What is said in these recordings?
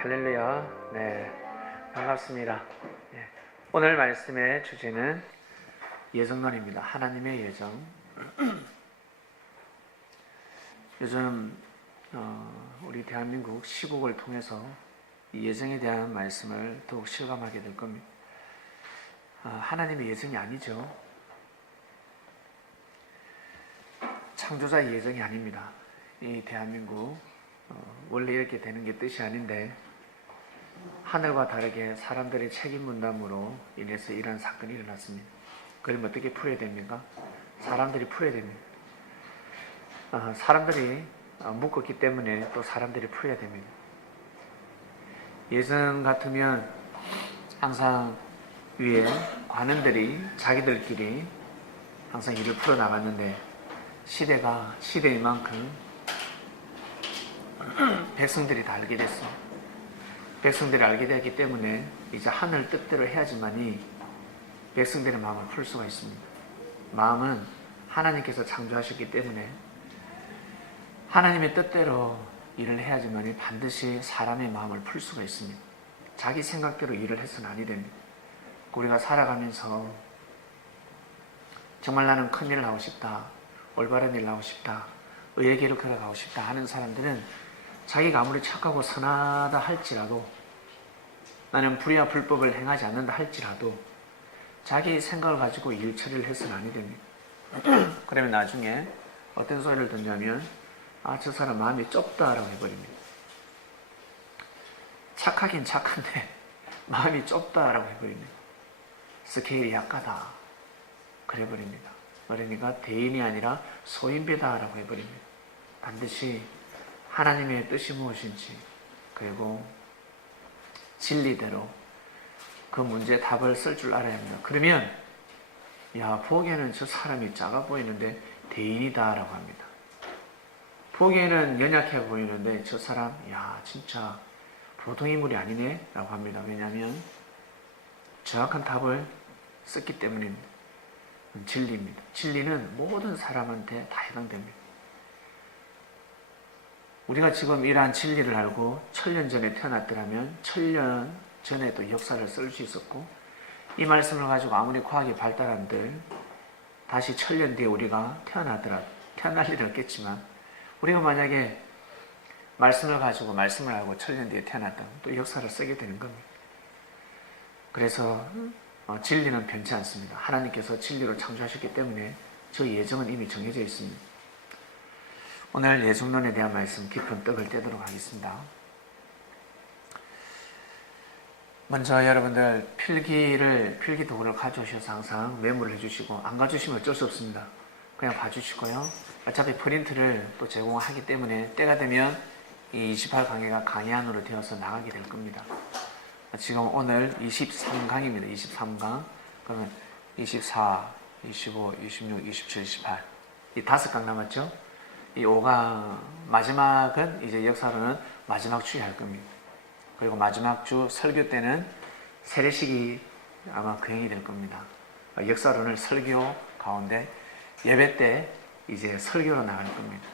할렐루야. 반갑습니다. 오늘 말씀의 주제는 예정론입니다. 하나님의 예정. 요즘 우리 대한민국 시국을 통해서 이 예정에 대한 말씀을 더욱 실감하게 될 겁니다. 하나님의 예정이 아니죠. 창조자의 예정이 아닙니다. 이 대한민국 원래 이렇게 되는 게 뜻이 아닌데 하늘과 다르게 사람들의 책임 분담으로 인해서 이런 사건이 일어났습니다. 그럼 어떻게 풀어야 됩니까? 사람들이 풀어야 됩니다. 사람들이 묶었기 때문에 또 사람들이 풀어야 됩니다. 예전 같으면 항상 위에 관원들이 자기들끼리 항상 일을 풀어나갔는데 시대가 시대인 만큼 백성들이 다 알게 됐어. 백성들이 알게 되었기 때문에 이제 하늘 뜻대로 해야지만이 백성들의 마음을 풀 수가 있습니다. 마음은 하나님께서 창조하셨기 때문에 하나님의 뜻대로 일을 해야지만이 반드시 사람의 마음을 풀 수가 있습니다. 자기 생각대로 일을 해서는 아니 됩니다. 우리가 살아가면서 정말 나는 큰 일을 하고 싶다, 올바른 일을 하고 싶다, 의의 길을 걸어가고 싶다 하는 사람들은 자기가 아무리 착하고 선하다 할지라도, 나는 불의와 불법을 행하지 않는다 할지라도 자기 생각을 가지고 일 처리를 해서는 아니 됩니다. 그러면 나중에 어떤 소리를 듣냐면 저 사람 마음이 좁다라고 해버립니다. 착하긴 착한데 마음이 좁다라고 해버립니다. 스케일이 약하다 그래버립니다. 그러니까 대인이 아니라 소인배다라고 해버립니다. 반드시 하나님의 뜻이 무엇인지, 그리고 진리대로 그 문제의 답을 쓸 줄 알아야 합니다. 그러면 보기에는 저 사람이 작아 보이는데 대인이다 라고 합니다. 보기에는 연약해 보이는데 저 사람 진짜 보통 인물이 아니네 라고 합니다. 왜냐하면 정확한 답을 썼기 때문입니다. 진리입니다. 진리는 모든 사람한테 다 해당됩니다. 우리가 지금 이러한 진리를 알고 1000년 전에 태어났더라면 1000년 전에도 역사를 쓸 수 있었고, 이 말씀을 가지고 아무리 과학이 발달한들 다시 1000년 뒤에 우리가 태어날 일은 없겠지만, 우리가 만약에 말씀을 가지고 말씀을 알고 1000년 뒤에 태어났다면 또 역사를 쓰게 되는 겁니다. 그래서 진리는 변치 않습니다. 하나님께서 진리로 창조하셨기 때문에 저 예정은 이미 정해져 있습니다. 오늘 예정론에 대한 말씀 깊은 떡을 떼도록 하겠습니다. 먼저 여러분들 필기 도구를 가져오셔서 항상 메모를 해주시고, 안 가져오시면 어쩔 수 없습니다. 그냥 봐주시고요. 어차피 프린트를 또 제공하기 때문에 때가 되면 이 28강의가 강의안으로 되어서 나가게 될 겁니다. 지금 오늘 23강입니다. 23강. 그러면 24, 25, 26, 27, 28. 이 5강 남았죠? 이 5강 마지막은 이제 역사로는 마지막 주에 할 겁니다. 그리고 마지막 주 설교 때는 세례식이 아마 거행이 될 겁니다. 역사론을 설교 가운데 예배 때 이제 설교로 나갈 겁니다.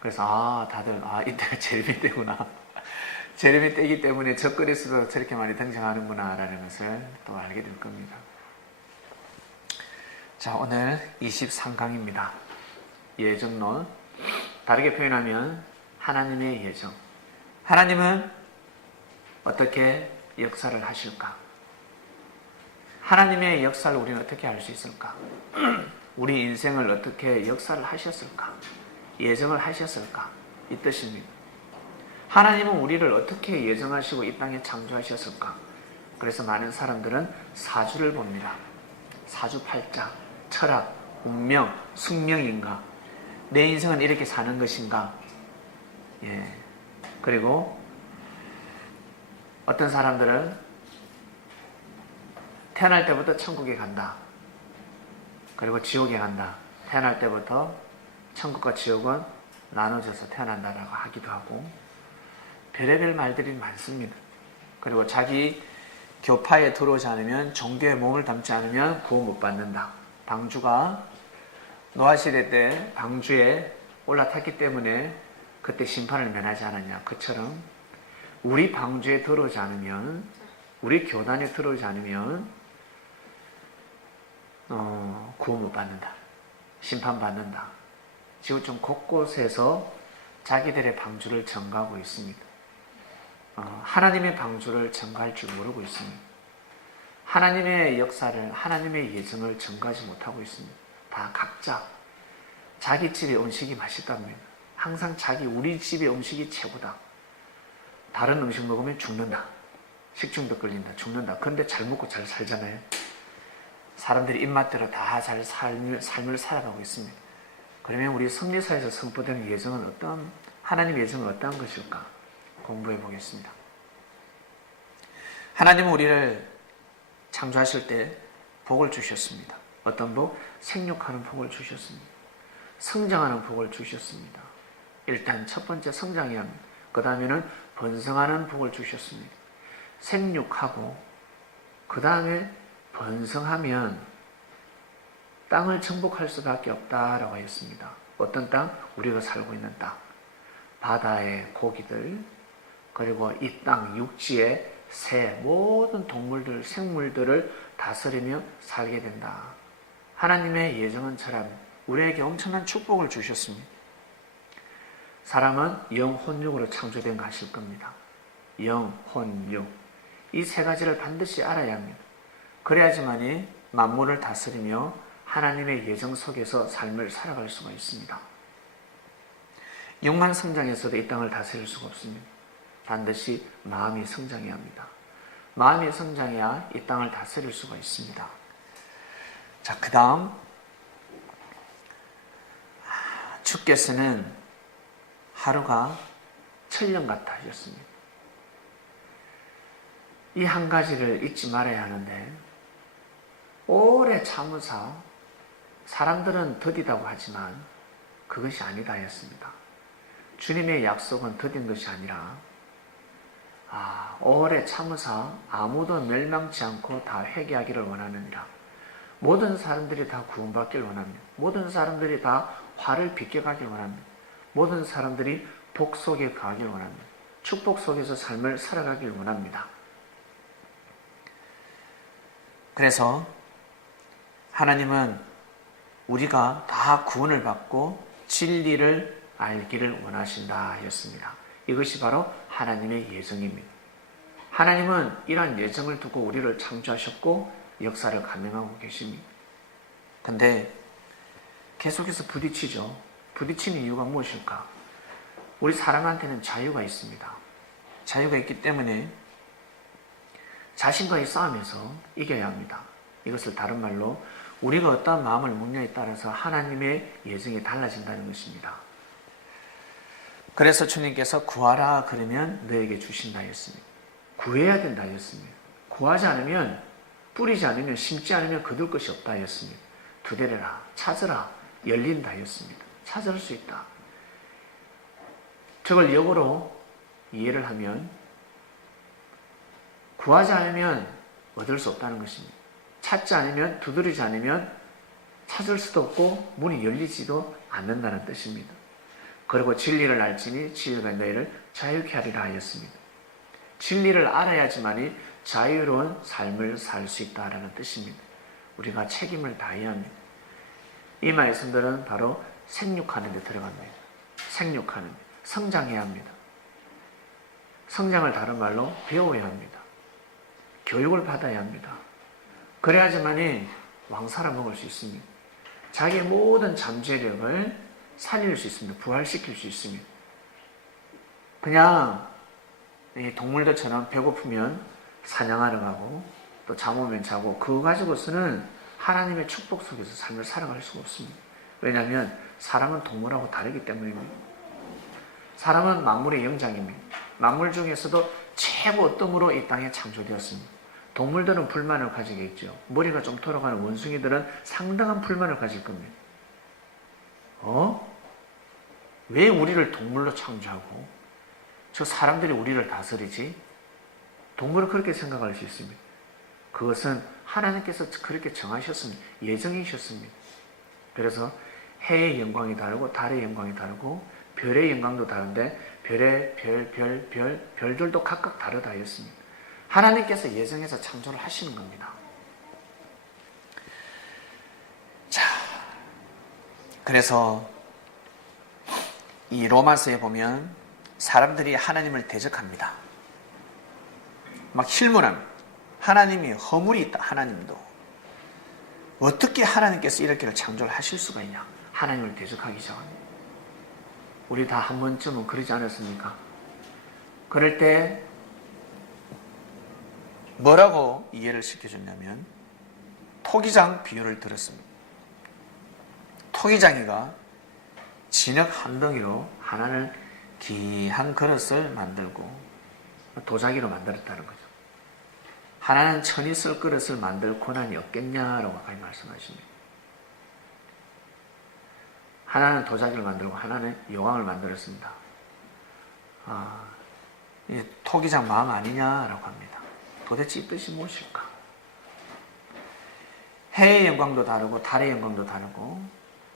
그래서 다들 이때가 제레미 때구나. 제레미 때이기 때문에 적그리스도 저렇게 많이 등장하는구나 라는 것을 또 알게 될 겁니다. 자, 오늘 23강입니다. 예정론. 다르게 표현하면 하나님의 예정. 하나님은 어떻게 역사를 하실까? 하나님의 역사를 우리는 어떻게 알 수 있을까? 우리 인생을 어떻게 역사를 하셨을까? 예정을 하셨을까? 이 뜻입니다. 하나님은 우리를 어떻게 예정하시고 이 땅에 창조하셨을까? 그래서 많은 사람들은 사주를 봅니다. 사주팔자, 철학, 운명, 숙명인가? 내 인생은 이렇게 사는 것인가? 그리고 어떤 사람들은 태어날 때부터 천국에 간다. 그리고 지옥에 간다. 태어날 때부터 천국과 지옥은 나눠져서 태어난다라고 하기도 하고, 별의별 말들이 많습니다. 그리고 자기 교파에 들어오지 않으면, 종교에 몸을 담지 않으면 구원 못 받는다. 방주가 노아시대 때 방주에 올라탔기 때문에 그때 심판을 면하지 않았냐. 그처럼 우리 방주에 들어오지 않으면, 우리 교단에 들어오지 않으면 구원 못 받는다. 심판받는다. 지금 좀 곳곳에서 자기들의 방주를 전가하고 있습니다. 하나님의 방주를 전가할 줄 모르고 있습니다. 하나님의 역사를, 하나님의 예정을 전가하지 못하고 있습니다. 다 각자 자기 집의 음식이 맛있답니다. 항상 우리 집의 음식이 최고다. 다른 음식 먹으면 죽는다. 식중독 걸린다. 죽는다. 그런데 잘 먹고 잘 살잖아요. 사람들이 입맛대로 다 잘 삶을 살아가고 있습니다. 그러면 우리 성리사에서 선포되는 예정은 하나님의 예정은 어떠한 것일까? 공부해 보겠습니다. 하나님은 우리를 창조하실 때 복을 주셨습니다. 어떤 복? 생육하는 복을 주셨습니다. 성장하는 복을 주셨습니다. 일단 첫 번째 성장해야 합니다. 그 다음에는 번성하는 복을 주셨습니다. 생육하고 그 다음에 번성하면 땅을 정복할 수밖에 없다라고 하였습니다. 어떤 땅? 우리가 살고 있는 땅. 바다의 고기들, 그리고 이 땅 육지의 새, 모든 동물들, 생물들을 다스리며 살게 된다. 하나님의 예정은 처럼 우리에게 엄청난 축복을 주셨습니다. 사람은 영, 혼, 육으로 창조된 거 아실 겁니다. 영, 혼, 육. 이 세 가지를 반드시 알아야 합니다. 그래야지만이 만물을 다스리며 하나님의 예정 속에서 삶을 살아갈 수가 있습니다. 육만 성장해서도 이 땅을 다스릴 수가 없습니다. 반드시 마음이 성장해야 합니다. 마음이 성장해야 이 땅을 다스릴 수가 있습니다. 자, 그 다음 주께서는 하루가 천년 같아 하셨습니다. 이 한 가지를 잊지 말아야 하는데, 오래 참으사 사람들은 더디다고 하지만 그것이 아니다 하였습니다. 주님의 약속은 더딘 것이 아니라 오래 참으사 아무도 멸망치 않고 다 회개하기를 원하느니라. 모든 사람들이 다 구원받기를 원합니다. 모든 사람들이 다 화를 비껴가기를 원합니다. 모든 사람들이 복 속에 가기를 원합니다. 축복 속에서 삶을 살아가기를 원합니다. 그래서 하나님은 우리가 다 구원을 받고 진리를 알기를 원하신다 하였습니다. 이것이 바로 하나님의 예정입니다. 하나님은 이러한 예정을 두고 우리를 창조하셨고 역사를 감행하고 계십니다. 근데 계속해서 부딪히죠. 부딪히는 이유가 무엇일까? 우리 사람한테는 자유가 있습니다. 자유가 있기 때문에 자신과의 싸움에서 이겨야 합니다. 이것을 다른 말로 우리가 어떠한 마음을 먹냐에 따라서 하나님의 예정이 달라진다는 것입니다. 그래서 주님께서 구하라 그러면 너에게 주신다 했습니다. 구해야 된다 했습니다. 구하지 않으면, 뿌리지 않으면, 심지 않으면 거둘 것이 없다 했습니다. 두드려라, 찾으라, 열린다 했습니다. 찾을 수 있다. 저걸 역으로 이해를 하면 구하지 않으면 얻을 수 없다는 것입니다. 찾지 않으면, 두드리지 않으면 찾을 수도 없고 문이 열리지도 않는다는 뜻입니다. 그리고 진리를 알지니 진리가 너희를 자유케 하리라 하였습니다. 진리를 알아야지만이 자유로운 삶을 살 수 있다는 뜻입니다. 우리가 책임을 다해야 합니다. 이 말씀들은 바로 생육하는 데 들어갑니다. 생육하는 데, 성장해야 합니다. 성장을 다른 말로 배워야 합니다. 교육을 받아야 합니다. 그래야지만이 왕살아 먹을 수 있습니다. 자기의 모든 잠재력을 살릴 수 있습니다. 부활시킬 수 있습니다. 그냥 동물들처럼 배고프면 사냥하러 가고 또 잠 오면 자고 그거 가지고서는 하나님의 축복 속에서 삶을 살아갈 수가 없습니다. 왜냐하면 사람은 동물하고 다르기 때문입니다. 사람은 만물의 영장입니다. 만물 중에서도 최고 어떤 이 땅에 창조되었습니다. 동물들은 불만을 가지겠죠. 머리가 좀 돌아가는 원숭이들은 상당한 불만을 가질 겁니다. 왜 우리를 동물로 창조하고 저 사람들이 우리를 다스리지? 동물은 그렇게 생각할 수 있습니다. 그것은 하나님께서 그렇게 정하셨습니다. 예정이셨습니다. 그래서 해의 영광이 다르고 달의 영광이 다르고 별의 영광도 다른데 별의 별들도 각각 다르다 했습니다. 하나님께서 예정해서 창조를 하시는 겁니다. 자, 그래서 이 로마서에 보면 사람들이 하나님을 대적합니다. 막 힐문합니다. 하나님이 허물이 있다. 하나님도 어떻게 하나님께서 이렇게 창조를 하실 수가 있냐. 하나님을 대적하기 전 우리 다 한 번쯤은 그러지 않았습니까? 그럴 때 뭐라고 이해를 시켜줬냐면 토기장 비유를 들었습니다. 토기장이가 진흙 한 덩이로 하나는 귀한 그릇을 만들고 도자기로 만들었다는 거죠. 하나는 천이 쓸 그릇을 만들 고난이 없겠냐라고 가까이 말씀하십니다. 하나는 도자기를 만들고 하나는 요강을 만들었습니다. 이 토기장 마음 아니냐라고 합니다. 도대체 이 뜻이 무엇일까? 해의 영광도 다르고 달의 영광도 다르고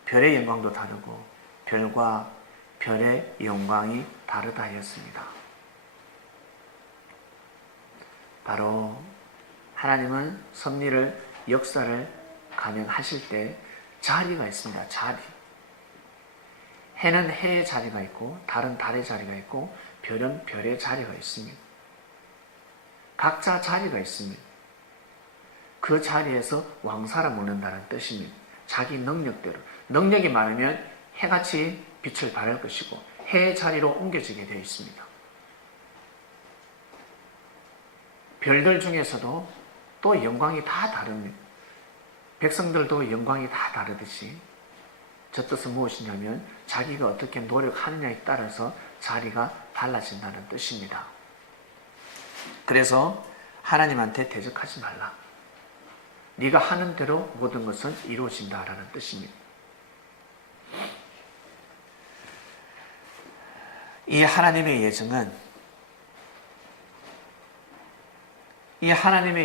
별의 영광도 다르고 별과 별의 영광이 다르다 했습니다. 바로 하나님은 섭리를 역사를 감행하실 때 자리가 있습니다. 자리. 해는 해의 자리가 있고 달은 달의 자리가 있고 별은 별의 자리가 있습니다. 각자 자리가 있습니다. 그 자리에서 왕사를 먹는다는 뜻입니다. 자기 능력대로. 능력이 많으면 해같이 빛을 발할 것이고 해의 자리로 옮겨지게 되어 있습니다. 별들 중에서도 또 영광이 다 다릅니다. 백성들도 영광이 다 다르듯이 저 뜻은 무엇이냐면 자기가 어떻게 노력하느냐에 따라서 자리가 달라진다는 뜻입니다. 그래서 하나님한테 대적하지 말라. 네가 하는 대로 모든 것은 이루어진다라는 뜻입니다. 이 하나님의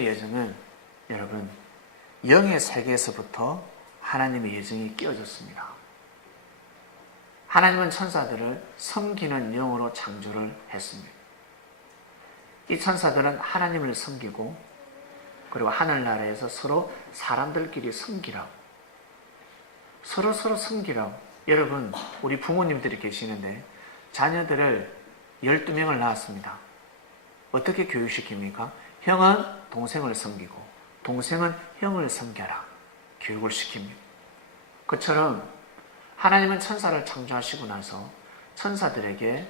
예정은 여러분 영의 세계에서부터 하나님의 예정이 끼워졌습니다. 하나님은 천사들을 섬기는 영으로 창조를 했습니다. 이 천사들은 하나님을 섬기고 그리고 하늘나라에서 서로 사람들끼리 섬기라고 서로 섬기라고. 여러분 우리 부모님들이 계시는데 자녀들을 12명을 낳았습니다. 어떻게 교육시킵니까? 형은 동생을 섬기고 동생은 형을 섬겨라. 교육을 시킵니다. 그처럼 하나님은 천사를 창조하시고 나서 천사들에게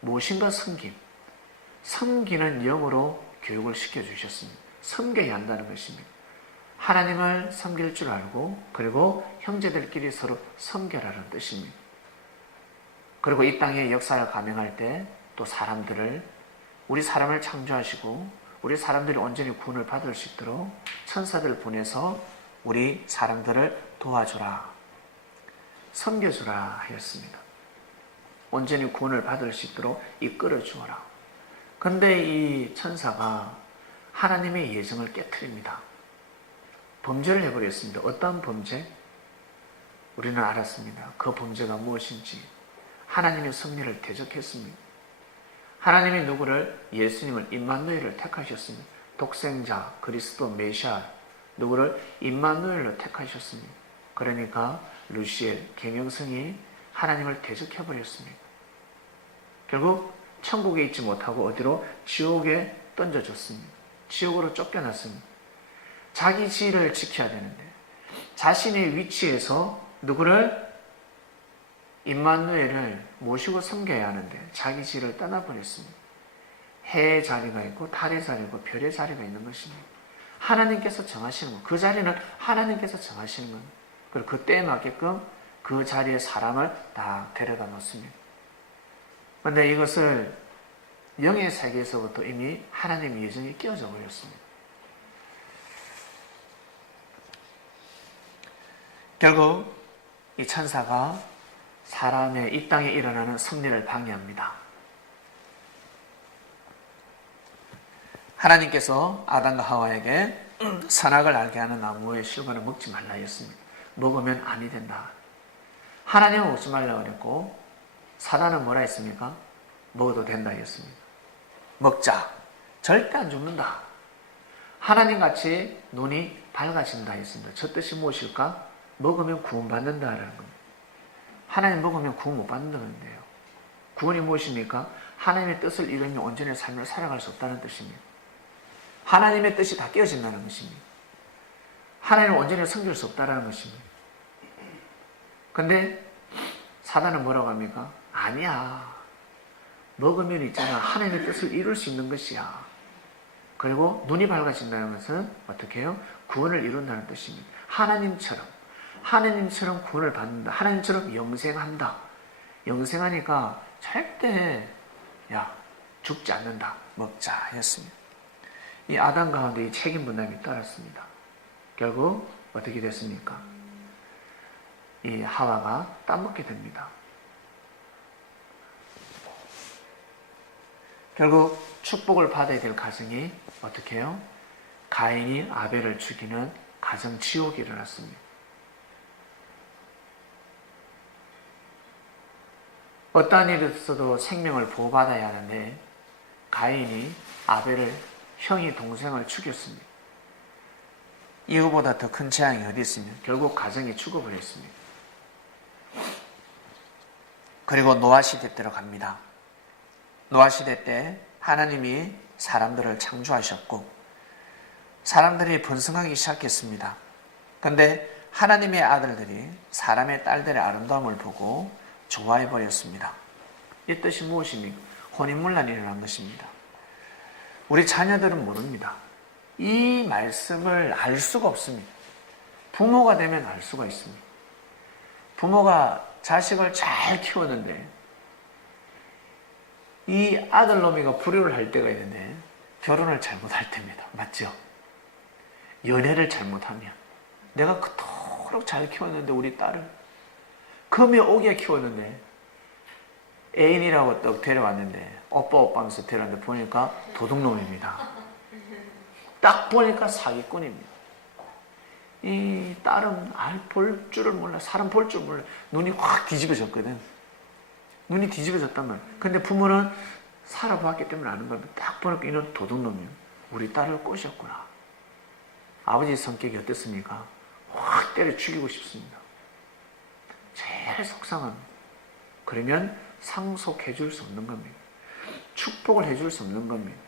무엇인가 섬기는 영으로 교육을 시켜주셨습니다. 섬겨야 한다는 것입니다. 하나님을 섬길 줄 알고 그리고 형제들끼리 서로 섬겨라는 뜻입니다. 그리고 이 땅에 역사를 감행할 때 또 우리 사람을 창조하시고 우리 사람들이 온전히 구원을 받을 수 있도록 천사들을 보내서 우리 사람들을 도와주라, 섬겨주라 하였습니다. 온전히 구원을 받을 수 있도록 이끌어 주어라. 그런데 이 천사가 하나님의 예정을 깨트립니다. 범죄를 해버렸습니다. 어떤 범죄? 우리는 알았습니다. 그 범죄가 무엇인지. 하나님의 섭리를 대적했습니다. 하나님이 누구를? 예수님을 임마누엘을 택하셨습니다. 독생자 그리스도 메시아 누구를? 임마누엘로 택하셨습니다. 그러니까 루시엘 계명성이 하나님을 대적해버렸습니다. 결국 천국에 있지 못하고 어디로? 지옥에 던져졌습니다. 지옥으로 쫓겨났습니다. 자기 지위를 지켜야 되는데 자신의 위치에서 누구를? 임마누엘을 모시고 섬겨야 하는데 자기 지위를 떠나버렸습니다. 해의 자리가 있고 달의 자리고 별의 자리가 있는 것입니다. 하나님께서 정하시는 것, 그 자리는 하나님께서 정하시는 겁니다. 그리고 그 때에 맞게끔 그 자리에 사람을 다 데려다 놓습니다. 그런데 이것을 영의 세계에서부터 이미 하나님의 예정이 끼워져 버렸습니다. 결국 이 천사가 사람의 이 땅에 일어나는 섭리를 방해합니다. 하나님께서 아담과 하와에게 선악을 알게 하는 나무의 실과를 먹지 말라 했습니다. 먹으면 아니 된다. 하나님은 먹지 말라고 그랬고 사단은 뭐라 했습니까? 먹어도 된다 했습니다. 먹자. 절대 안 죽는다. 하나님같이 눈이 밝아진다 했습니다. 저 뜻이 무엇일까? 먹으면 구원받는다라는 겁니다. 하나님 먹으면 구원 못 받는다는데요. 구원이 무엇입니까? 하나님의 뜻을 이루면 온전히 삶을 살아갈 수 없다는 뜻입니다. 하나님의 뜻이 다 깨어진다는 것입니다. 하나님을 온전히 섬길 수 없다는 것입니다. 근데 사단은 뭐라고 합니까? 아니야. 먹으면 있잖아. 하나님의 뜻을 이룰 수 있는 것이야. 그리고 눈이 밝아진다는 것은 어떻게 해요? 구원을 이룬다는 뜻입니다. 하나님처럼 구원을 받는다. 하나님처럼 영생한다. 영생하니까 절대 죽지 않는다. 먹자 했습니다. 이 아담 가운데 이 책임 분담이 따랐습니다. 결국 어떻게 됐습니까? 이 하와가 따먹게 됩니다. 결국 축복을 받아야 될 가정이 어떻게 해요? 가인이 아벨을 죽이는 가정 지옥이 일어났습니다. 어떠한 일이 있어도 생명을 보호받아야 하는데 가인이 아벨을 형이 동생을 죽였습니다. 이거보다 더 큰 재앙이 어디 있으면 결국 가정이 죽어버렸습니다. 그리고 노아 시대 때로 갑니다. 노아 시대 때 하나님이 사람들을 창조하셨고 사람들이 번성하기 시작했습니다. 그런데 하나님의 아들들이 사람의 딸들의 아름다움을 보고 좋아해버렸습니다. 이 뜻이 무엇입니까? 혼인문란이 일어난 것입니다. 우리 자녀들은 모릅니다. 이 말씀을 알 수가 없습니다. 부모가 되면 알 수가 있습니다. 부모가 자식을 잘 키웠는데 이 아들놈이가 불효를 할 때가 있는데 결혼을 잘못할 때입니다. 맞죠? 연애를 잘못하면 내가 그토록 잘 키웠는데 우리 딸을 금이 오게 키웠는데 애인이라고 떡 데려왔는데 오빠 하면서 데려왔는데 보니까 도둑놈입니다. 딱 보니까 사기꾼입니다. 이 딸은 볼 줄을 몰라. 사람 볼 줄 몰라. 눈이 확 뒤집어졌거든. 눈이 뒤집어졌단 말이야. 근데 부모는 살아봤기 때문에 아는 겁니다. 딱 보니까 이는 도둑놈이에요. 우리 딸을 꼬셨구나. 아버지 성격이 어땠습니까? 확 때려 죽이고 싶습니다. 제일 속상합니다. 그러면 상속해 줄 수 없는 겁니다. 축복을 해줄 수 없는 겁니다.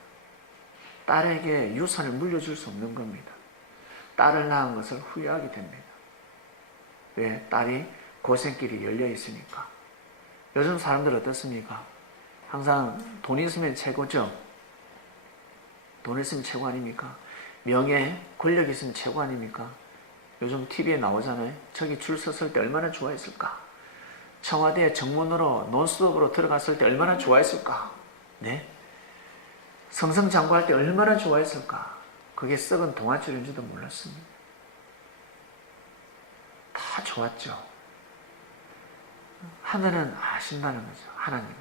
딸에게 유산을 물려줄 수 없는 겁니다. 딸을 낳은 것을 후회하게 됩니다. 왜? 딸이 고생길이 열려 있으니까. 요즘 사람들 어떻습니까? 항상 돈 있으면 최고죠. 돈 있으면 최고 아닙니까? 명예, 권력 있으면 최고 아닙니까? 요즘 TV에 나오잖아요. 저기 줄 섰을 때 얼마나 좋아했을까? 청와대 정문으로 논스톱으로 들어갔을 때 얼마나 좋아했을까? 네? 성성장구할 때 얼마나 좋아했을까? 그게 썩은 동아줄인 줄도 몰랐습니다. 다 좋았죠. 하늘은 아신다는 거죠. 하나님은.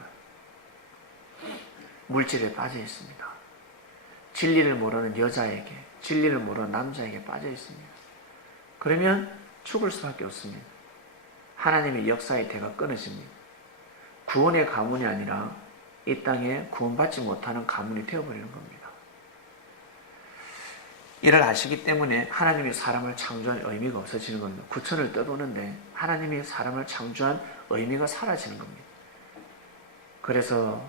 물질에 빠져 있습니다. 진리를 모르는 여자에게, 진리를 모르는 남자에게 빠져 있습니다. 그러면 죽을 수밖에 없습니다. 하나님의 역사의 대가 끊어집니다. 구원의 가문이 아니라 이 땅에 구원받지 못하는 가문이 되어버리는 겁니다. 이를 아시기 때문에 하나님이 사람을 창조한 의미가 없어지는 겁니다. 구천을 떠도는데 하나님이 사람을 창조한 의미가 사라지는 겁니다. 그래서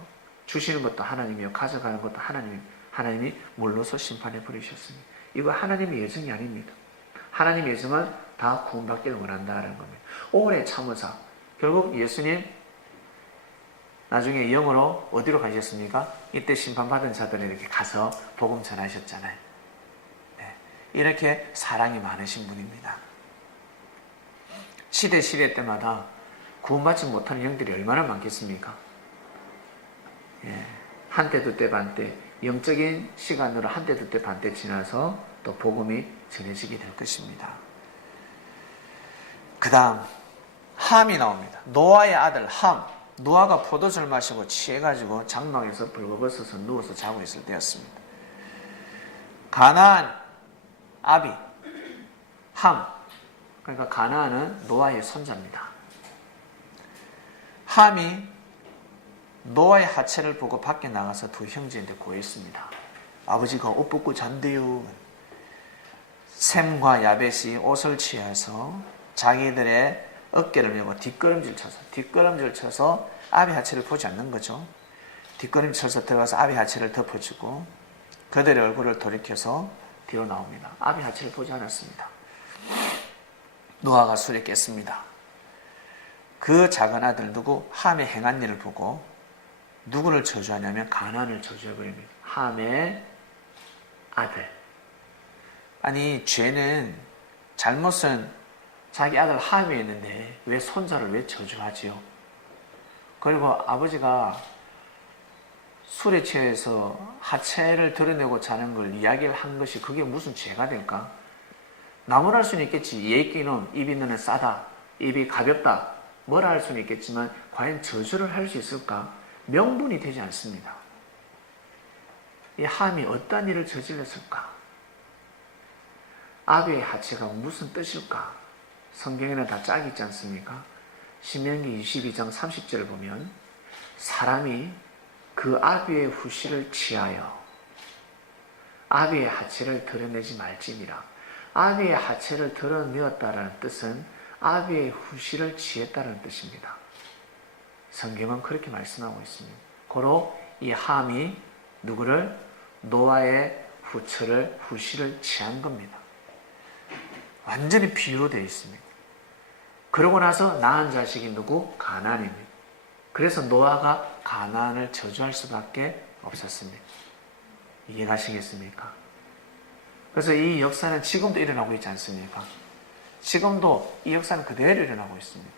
주시는 것도 하나님이요, 가져가는 것도 하나님이 물로서 심판해 버리셨습니다. 이거 하나님의 예정이 아닙니다. 하나님의 예정은 다 구원받기를 원한다는 겁니다. 오래 참으사. 결국 예수님 나중에 영으로 어디로 가셨습니까? 이때 심판받은 자들에게 가서 복음 전하셨잖아요. 네. 이렇게 사랑이 많으신 분입니다. 시대 때마다 구원받지 못하는 영들이 얼마나 많겠습니까? 예. 한때 두때 반때 영적인 시간으로 한때 두때 반때 지나서 또 복음이 전해지게 될 것입니다. 그 다음 함이 나옵니다. 노아의 아들 함. 노아가 포도주를 마시고 취해가지고 장막에서 벌거벗어서 누워서 자고 있을 때였습니다. 가나안 아비 함. 그러니까 가나안은 노아의 손자입니다. 함이 노아의 하체를 보고 밖에 나가서 두 형제한테 고했습니다. 아버지가 옷 벗고 잔대요. 셈과 야벳이 옷을 취해서 자기들의 어깨를 메고 뒷걸음질 쳐서 아비 하체를 보지 않는 거죠. 뒷걸음질 쳐서 들어가서 아비 하체를 덮어주고 그들의 얼굴을 돌이켜서 뒤로 나옵니다. 아비 하체를 보지 않았습니다. 노아가 술에 깼습니다. 그 작은 아들 누구 함의 행한 일을 보고 누구를 저주하냐면 가나안을 저주해버립니다. 함의 아들. 아니 죄는 잘못은 자기 아들 함이 있는데 왜 손자를 왜 저주하지요? 그리고 아버지가 술에 취해서 하체를 드러내고 자는 걸 이야기를 한 것이 그게 무슨 죄가 될까? 나무랄 수는 있겠지. 예끼는 입 있는 애 싸다. 입이 가볍다. 뭐라 할 수는 있겠지만 과연 저주를 할 수 있을까? 명분이 되지 않습니다. 이 함이 어떤 일을 저질렀을까? 아비의 하체가 무슨 뜻일까? 성경에는 다 짝이 있지 않습니까? 신명기 22장 30절을 보면 사람이 그 아비의 후시를 취하여 아비의 하체를 드러내지 말지니라. 아비의 하체를 드러내었다라는 뜻은 아비의 후시를 취했다는 뜻입니다. 성경은 그렇게 말씀하고 있습니다. 고로 이 함이 누구를? 노아의 후시를 취한 겁니다. 완전히 비유로 되어 있습니다. 그러고 나서 낳은 자식이 누구? 가나안입니다. 그래서 노아가 가나안을 저주할 수밖에 없었습니다. 이해가시겠습니까? 그래서 이 역사는 지금도 일어나고 있지 않습니까? 지금도 이 역사는 그대로 일어나고 있습니다.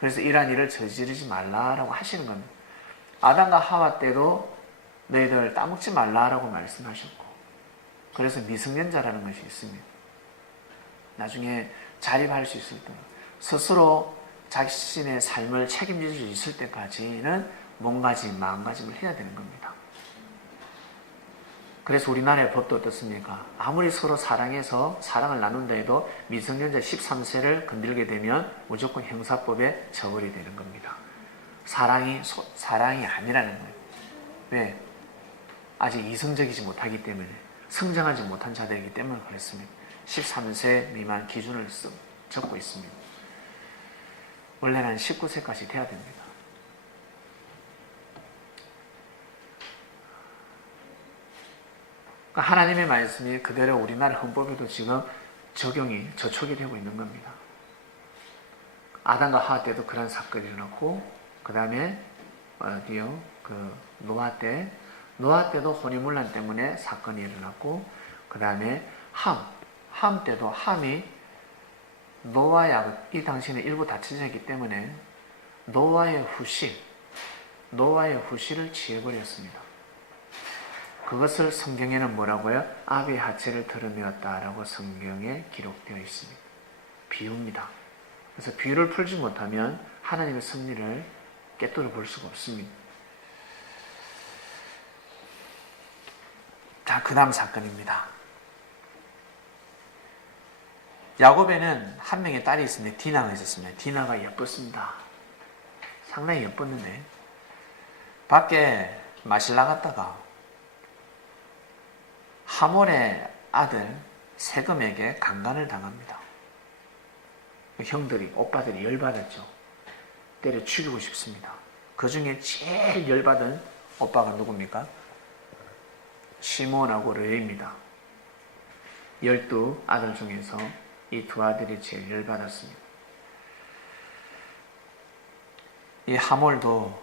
그래서 이러한 일을 저지르지 말라라고 하시는 겁니다. 아담과 하와 때도 너희들 따먹지 말라라고 말씀하셨고, 그래서 미성년자라는 것이 있습니다. 나중에 자립할 수 있을 때 스스로 자신의 삶을 책임질 수 있을 때까지는 몸가짐, 마음가짐을 해야 되는 겁니다. 그래서 우리나라의 법도 어떻습니까? 아무리 서로 사랑해서 사랑을 나눈다 해도 미성년자 13세를 건들게 되면 무조건 형사법에 처벌이 되는 겁니다. 사랑이 아니라는 거예요. 왜? 아직 이성적이지 못하기 때문에, 성장하지 못한 자들이기 때문에 그렇습니다. 13세 미만 기준을 적고 있습니다. 원래는 19세까지 돼야 됩니다. 하나님의 말씀이 그대로 우리나라 헌법에도 지금 저촉이 되고 있는 겁니다. 아담과 하와 때도 그런 사건이 일어났고, 그 다음에 노아 때도 혼인문란 때문에 사건이 일어났고, 그 다음에 함 때도 함이 노아야 이 당시에는 일부 다쳐졌기 때문에 노아의 후시를 취해버렸습니다. 그것을 성경에는 뭐라고요? 아비의 하체를 드러내었다라고 성경에 기록되어 있습니다. 비유입니다. 그래서 비유를 풀지 못하면 하나님의 섭리를 깨뜨려 볼 수가 없습니다. 자, 그 다음 사건입니다. 야곱에는 한 명의 딸이 있습니다. 디나가 있었습니다. 디나가 예뻤습니다. 상당히 예뻤는데 밖에 마실 나갔다가 하몰의 아들 세금에게 강간을 당합니다. 형들이, 오빠들이 열받았죠. 때려 죽이고 싶습니다. 그 중에 제일 열받은 오빠가 누굽니까? 시몬하고 레위입니다. 12아들 중에서 이 두 아들이 제일 열받았습니다. 이 하몰도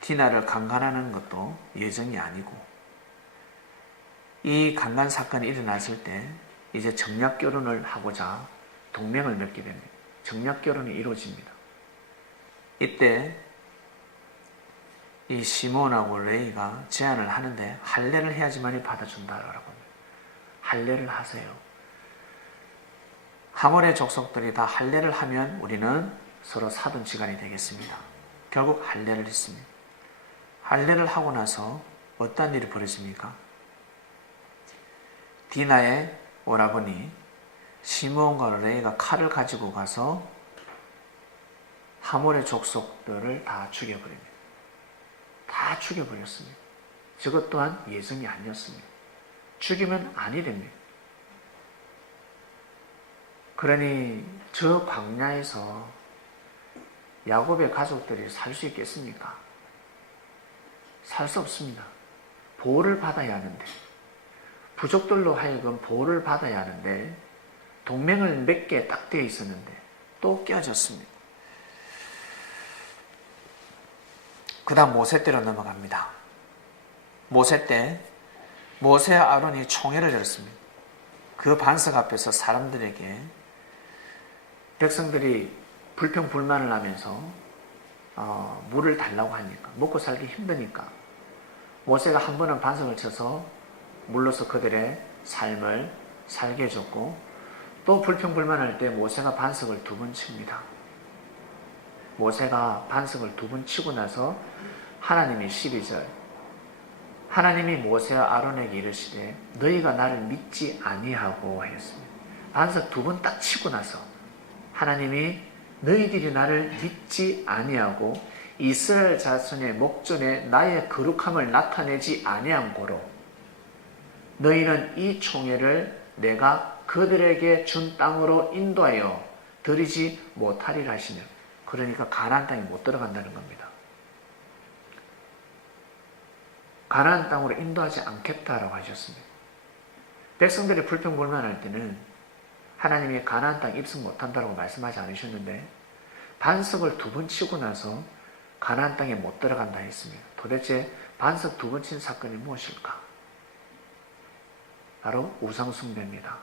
디나를 강간하는 것도 예정이 아니고, 이 강간 사건이 일어났을 때 이제 정략 결혼을 하고자 동맹을 맺게 됩니다. 정략 결혼이 이루어집니다. 이때 이 시몬하고 레이가 제안을 하는데 할례를 해야지만이 받아준다라고 합니다. 할례를 하세요. 하몰의 족속들이 다 할례를 하면 우리는 서로 사돈지간이 되겠습니다. 결국 할례를 했습니다. 할례를 하고 나서 어떤 일이 벌어집니까? 디나의 오라버니 시므온과 레이가 칼을 가지고 가서 하몰의 족속들을 다 죽여버립니다. 다 죽여버렸습니다. 저것 또한 예정이 아니었습니다. 죽이면 아니 됩니다. 그러니 저 광야에서 야곱의 가족들이 살 수 있겠습니까? 살 수 없습니다. 보호를 받아야 하는데, 부족들로 하여금 보호를 받아야 하는데 동맹을 맺게 딱 되어 있었는데 또 깨어졌습니다. 그 다음 모세 때로 넘어갑니다. 모세 때 모세와 아론이 총회를 열었습니다. 그 반석 앞에서 사람들에게, 백성들이 불평불만을 하면서 물을 달라고 하니까, 먹고 살기 힘드니까 모세가 한 번은 반석을 쳐서 물로서 그들의 삶을 살게 해줬고, 또 불평불만할 때 모세가 반석을 2번 칩니다. 모세가 반석을 2번 치고 나서 하나님이 12절, 하나님이 모세와 아론에게 이르시되 너희가 나를 믿지 아니하고 하였습니다. 반석 2번 딱 치고 나서 하나님이 너희들이 나를 믿지 아니하고 이스라엘 자손의 목전에 나의 거룩함을 나타내지 아니한 고로 너희는 이 총회를 내가 그들에게 준 땅으로 인도하여 들이지 못하리라 하시며, 그러니까 가나안 땅에 못 들어간다는 겁니다. 가나안 땅으로 인도하지 않겠다라고 하셨습니다. 백성들이 불평불만할 때는 하나님이 가나안 땅 입성 못한다고 말씀하지 않으셨는데 반석을 2번 치고 나서 가나안 땅에 못 들어간다 했습니다. 도대체 반석 2번 친 사건이 무엇일까? 바로 우상숭배입니다.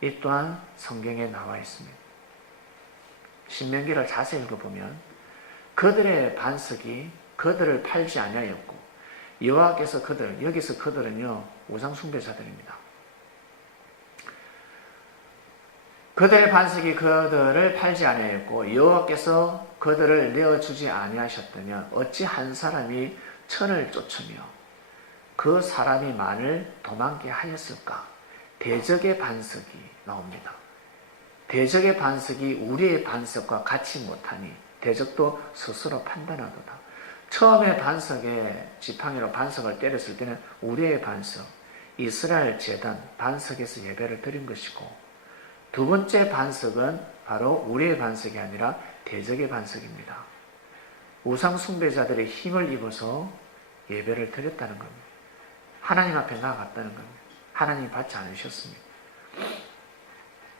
이 또한 성경에 나와 있습니다. 신명기를 자세히 읽어보면 그들의 반석이 그들을 팔지 아니하였고 여호와께서 그들, 여기서 그들은요 우상숭배자들입니다. 그들의 반석이 그들을 팔지 아니하였고 여호와께서 그들을 내어주지 아니하셨다면 어찌 한 사람이 천을 쫓으며 그 사람이 만을 도망게 하였을까? 대적의 반석이 나옵니다. 대적의 반석이 우리의 반석과 같이 못하니 대적도 스스로 판단하도다. 처음에 반석에 지팡이로 반석을 때렸을 때는 우리의 반석, 이스라엘 제단 반석에서 예배를 드린 것이고, 2번째 반석은 바로 우리의 반석이 아니라 대적의 반석입니다. 우상 숭배자들의 힘을 입어서 예배를 드렸다는 겁니다. 하나님 앞에 나아갔다는 겁니다. 하나님이 받지 않으셨습니다.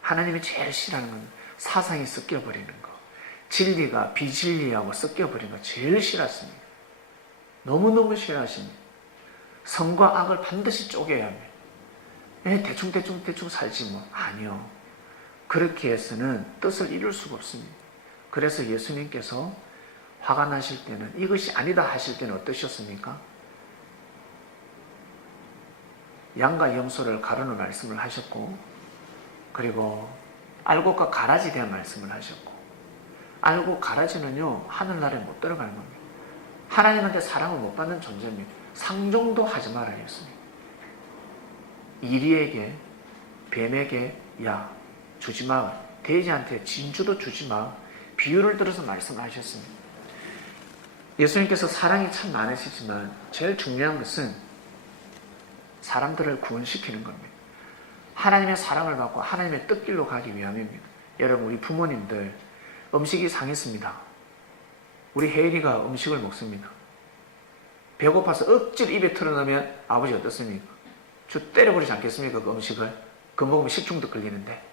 하나님이 제일 싫어하는 건 사상이 섞여버리는 거, 진리가 비진리하고 섞여버리는 거 제일 싫었습니다. 너무너무 싫어하십니다. 선과 악을 반드시 쪼개야 합니다. 대충 살지 뭐. 아니요. 그렇게 해서는 뜻을 이룰 수가 없습니다. 그래서 예수님께서 화가 나실 때는, 이것이 아니다 하실 때는 어떠셨습니까? 양과 염소를 가르는 말씀을 하셨고, 그리고 알곡과 가라지에 대한 말씀을 하셨고, 알곡 가라지는요 하늘나라에 못 들어가는 겁니다. 하나님한테 사랑을 못 받는 존재입니다. 상종도 하지 말아야 했습니다. 이리에게, 뱀에게 야 주지 마, 돼지한테 진주도 주지 마, 비유를 들어서 말씀하셨습니다. 예수님께서 사랑이 참 많으시지만 제일 중요한 것은 사람들을 구원시키는 겁니다. 하나님의 사랑을 받고 하나님의 뜻길로 가기 위함입니다. 여러분, 우리 부모님들 음식이 상했습니다. 우리 혜인이가 음식을 먹습니다. 배고파서 억지로 입에 털어넣으면 아버지 어떻습니까? 저 때려버리지 않겠습니까? 그 음식을. 그거 먹으면 식중독 걸리는데.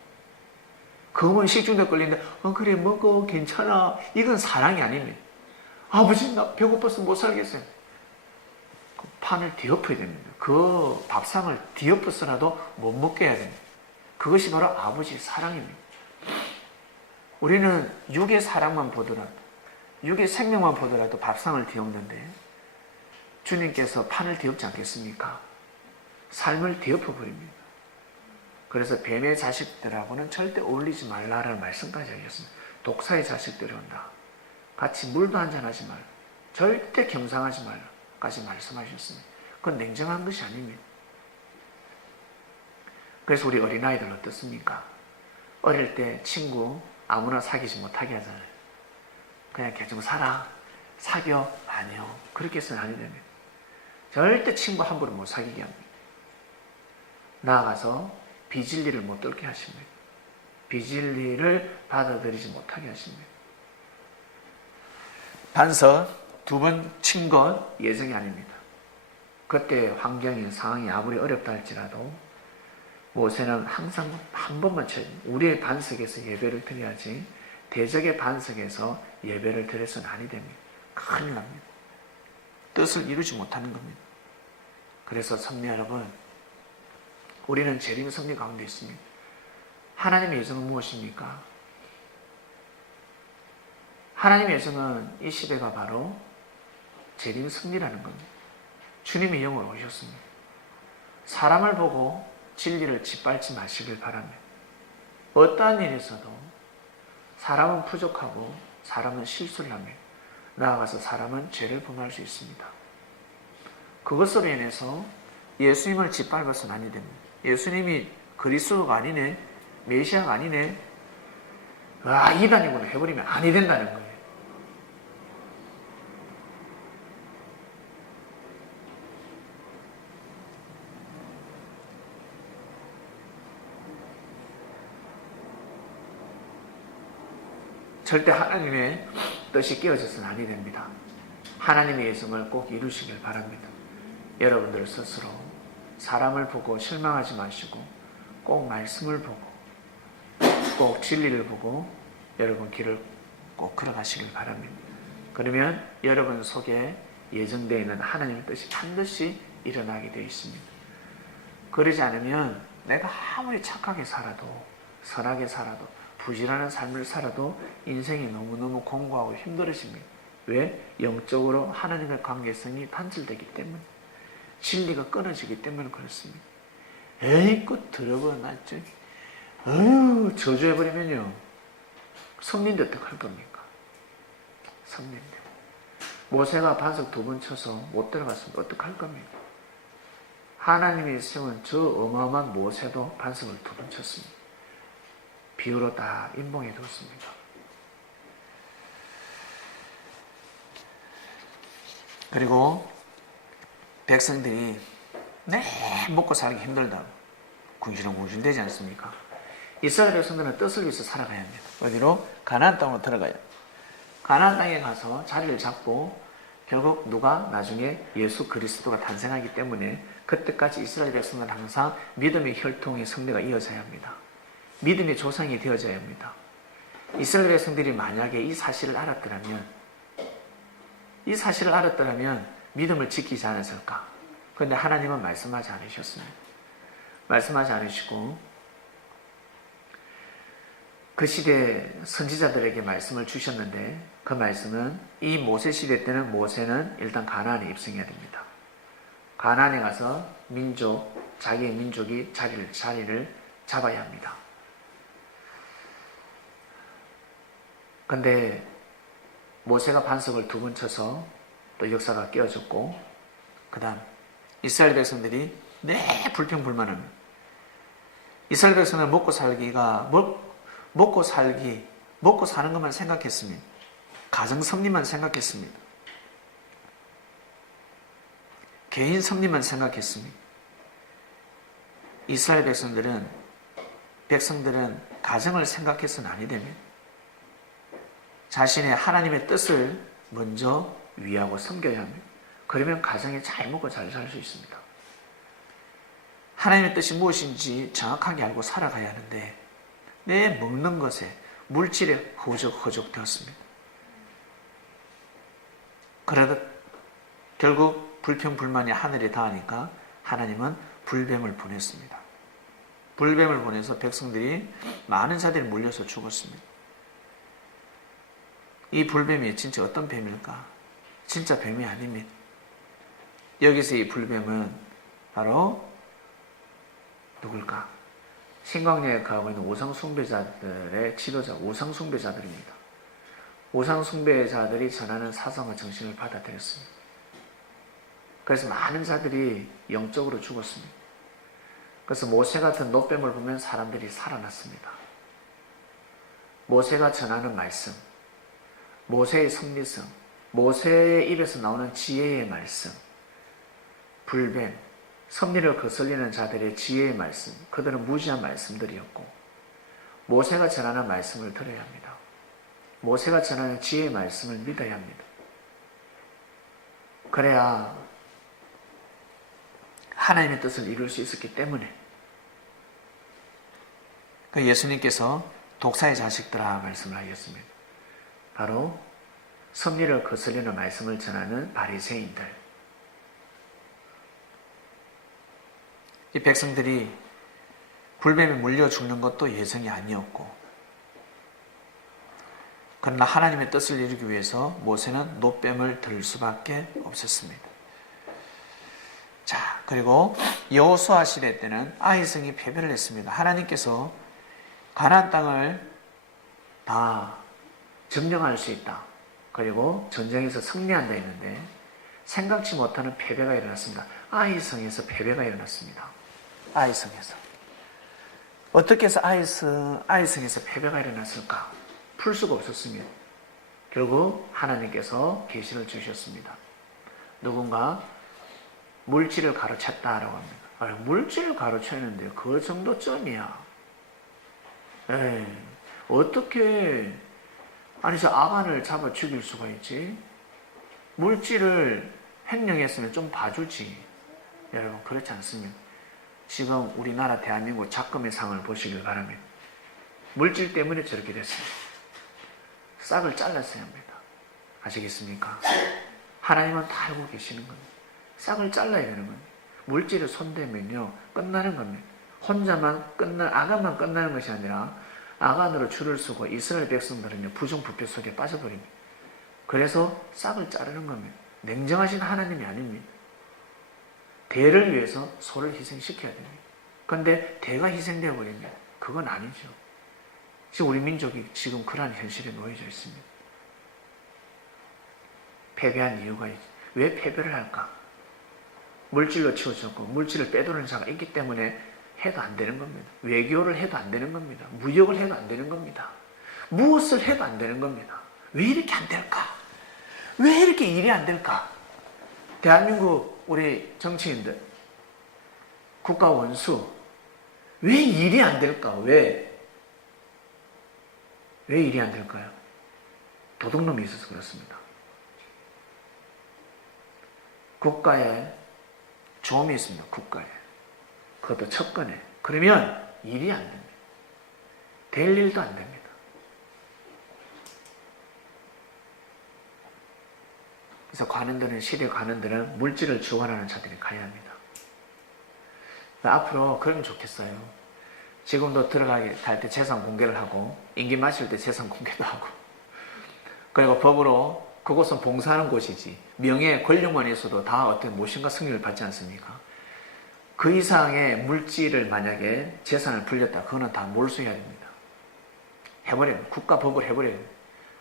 그거 먹으면 식중독 걸리는데 그래 먹어 괜찮아. 이건 사랑이 아닙니다. 아버지 나 배고파서 못 살겠어요. 그 판을 뒤엎어야 됩니다. 그 밥상을 뒤엎어서라도 못 먹게 해야 됩니다. 그것이 바로 아버지 사랑입니다. 우리는 육의 사랑만 보더라도, 육의 생명만 보더라도 밥상을 뒤엎는데 주님께서 판을 뒤엎지 않겠습니까? 삶을 뒤엎어버립니다. 그래서 뱀의 자식들하고는 절대 어울리지 말라라는 말씀까지 하셨습니다. 독사의 자식들이 온다. 같이 물도 한잔하지 말라. 절대 겸상하지 말라까지 말씀하셨습니다. 그건 냉정한 것이 아닙니다. 그래서 우리 어린아이들 어떻습니까? 어릴 때 친구 아무나 사귀지 못하게 하잖아요. 그냥 대충 살아. 사귀어. 아니요. 그렇게 해서는 아니 됩니다. 절대 친구 함부로 못 사귀게 합니다. 나아가서 비진리를 못 들게 하십니다. 비진리를 받아들이지 못하게 하십니다. 반석 두 번 친 것 예정이 아닙니다. 그때 환경이 상황이 아무리 어렵다 할지라도 모세는 항상 한 번만 쳐야 됩니다. 우리의 반석에서 예배를 드려야지 대적의 반석에서 예배를 드려서는 아니 됩니다. 큰일 납니다. 뜻을 이루지 못하는 겁니다. 그래서 성도 여러분, 우리는 재림 섭리 가운데 있습니다. 하나님의 예정은 무엇입니까? 하나님의 예정은 이 시대가 바로 재림 섭리라는 겁니다. 주님이 영으로 오셨습니다. 사람을 보고 진리를 짓밟지 마시길 바랍니다. 어떠한 일에서도 사람은 부족하고 사람은 실수를 합니다. 나아가서 사람은 죄를 범할 수 있습니다. 그것으로 인해서 예수님을 짓밟아서는 아니 됩니다. 예수님이 그리스도가 아니네, 메시아가 아니네, 이단이구나 해버리면 아니 된다는 거예요. 절대 하나님의 뜻이 깨어져서는 아니 됩니다. 하나님의 예정을 꼭 이루시길 바랍니다. 여러분들 스스로 사람을 보고 실망하지 마시고 꼭 말씀을 보고 꼭 진리를 보고 여러분 길을 꼭 걸어가시길 바랍니다. 그러면 여러분 속에 예정되어 있는 하나님의 뜻이 반드시 일어나게 되어 있습니다. 그러지 않으면 내가 아무리 착하게 살아도 선하게 살아도 부지런한 삶을 살아도 인생이 너무너무 공고하고 힘들어집니다. 왜? 영적으로 하나님의 관계성이 단절되기 때문에 진리가 끊어지기 때문에 그렇습니다. 에이 그 들어버렸죠. 어휴 저주해버리면요 성민대 어떡할 겁니까? 성민대 모세가 반석 2번 쳐서 못 들어갔으면 어떡할 겁니까? 하나님의 있으면 저 어마어마한 모세도 반석을 2번 쳤습니다. 비유로 다 인봉해 뒀습니다. 그리고 백성들이 먹고 살기 힘들다고 궁시렁궁시렁 되지 않습니까? 이스라엘 백성들은 뜻을 위해서 살아가야 합니다. 어디로? 가나안 땅으로 들어가야 합니다. 가나안 땅에 가서 자리를 잡고 결국 누가 나중에 예수 그리스도가 탄생하기 때문에 그때까지 이스라엘 백성들은 항상 믿음의 혈통의 승리가 이어져야 합니다. 믿음의 조상이 되어져야 합니다. 이스라엘 백성들이 만약에 이 사실을 알았더라면 믿음을 지키지 않았을까? 그런데 하나님은 말씀하지 않으셨습니다. 말씀하지 않으시고 그 시대 선지자들에게 말씀을 주셨는데 그 말씀은 이 모세 시대 때는 모세는 일단 가나안에 입성해야 됩니다. 가나안에 가서 자기의 민족이 자리를 잡아야 합니다. 근데 모세가 반석을 2번 쳐서 또 역사가 깨어졌고 그 다음 이스라엘 백성들이 불평불만합니다. 이스라엘 백성은 먹고 사는 것만 생각했습니다. 가정 섭리만 생각했습니다. 개인 섭리만 생각했습니다. 이스라엘 백성들은 가정을 생각해서는 아니 됩니다. 자신의 하나님의 뜻을 먼저 위하고 섬겨야 합니다. 그러면 가정에 잘 먹고 잘 살 수 있습니다. 하나님의 뜻이 무엇인지 정확하게 알고 살아가야 하는데 내 먹는 것에 물질에 허우적허우적 되었습니다. 그러다 결국 불평불만이 하늘에 닿으니까 하나님은 불뱀을 보냈습니다. 불뱀을 보내서 백성들이 많은 자들이 몰려서 죽었습니다. 이 불뱀이 진짜 어떤 뱀일까? 진짜 뱀이 아닙니다. 여기서 이 불뱀은 바로 누굴까? 신광야에 거하고 있는 우상숭배자들의 지도자, 우상숭배자들입니다. 우상숭배자들이 전하는 사상과 정신을 받아들였습니다. 그래서 많은 자들이 영적으로 죽었습니다. 그래서 모세 같은 노뱀을 보면 사람들이 살아났습니다. 모세가 전하는 말씀, 모세의 성리성, 모세의 입에서 나오는 지혜의 말씀, 불변, 섭리를 거슬리는 자들의 지혜의 말씀, 그들은 무지한 말씀들이었고, 모세가 전하는 말씀을 들어야 합니다. 모세가 전하는 지혜의 말씀을 믿어야 합니다. 그래야 하나님의 뜻을 이룰 수 있었기 때문에 예수님께서 독사의 자식들아 말씀을 하셨습니다. 바로 섭리를 거스르는 말씀을 전하는 바리새인들, 이 백성들이 불뱀에 물려 죽는 것도 예정이 아니었고, 그러나 하나님의 뜻을 이루기 위해서 모세는 노뱀을 들 수밖에 없었습니다. 자, 그리고 여호수아 시대 때는 아이성이 패배를 했습니다. 하나님께서 가나안 땅을 다 점령할 수 있다, 그리고 전쟁에서 승리한다 했는데 생각지 못하는 패배가 일어났습니다. 아이성에서 패배가 일어났습니다. 아이성에서. 어떻게 해서 아이성에서 패배가 일어났을까? 풀 수가 없었습니다. 결국 하나님께서 계시를 주셨습니다. 누군가 물질을 가로챘다라고 합니다. 아니, 물질을 가로챘는데 그 정도쯤이야. 에이, 어떻게 아니 저 아간을 잡아 죽일 수가 있지? 물질을 횡령했으면 좀 봐주지. 여러분, 그렇지 않습니다. 지금 우리나라 대한민국 작금의 상을 보시길 바랍니다. 물질 때문에 저렇게 됐습니다. 싹을 잘랐어야 합니다. 아시겠습니까? 하나님은 다 알고 계시는 겁니다. 싹을 잘라야 되는 겁니다. 물질에 손대면요 끝나는 겁니다. 혼자만 아간만 끝나는 것이 아니라 아간으로 줄을 서고 이스라엘 백성들은요 부정부패 속에 빠져버립니다. 그래서 싹을 자르는 겁니다. 냉정하신 하나님이 아닙니다. 대를 위해서 소를 희생시켜야 됩니다. 그런데 대가 희생되어 버리면 그건 아니죠. 지금 우리 민족이 지금 그러한 현실에 놓여져 있습니다. 패배한 이유가 있죠. 왜 패배를 할까? 물질로 치우쳤고 물질을 빼돌리는 자가 있기 때문에 해도 안 되는 겁니다. 외교를 해도 안 되는 겁니다. 무역을 해도 안 되는 겁니다. 무엇을 해도 안 되는 겁니다. 왜 이렇게 안 될까? 왜 이렇게 일이 안 될까? 대한민국 우리 정치인들, 국가 원수, 왜 일이 안 될까? 왜 일이 안 될까요? 도둑놈이 있어서 그렇습니다. 국가에 조음이 있습니다. 국가에. 그것도 첫건에. 그러면 일이 안 됩니다. 될 일도 안 됩니다. 그래서 관원들은, 시대 관원들은 물질을 지원하는 자들이 가야 합니다. 앞으로 그러면 좋겠어요. 지금도 들어가게 할 때 재산 공개를 하고, 임기 마칠 때 재산 공개도 하고, 그리고 법으로 그곳은 봉사하는 곳이지, 명예, 권력만 있어도 다 어떤 모신과 승리를 받지 않습니까? 그 이상의 물질을 만약에 재산을 불렸다, 그거는 다 몰수해야 됩니다. 해버려요. 국가법을 해버려요.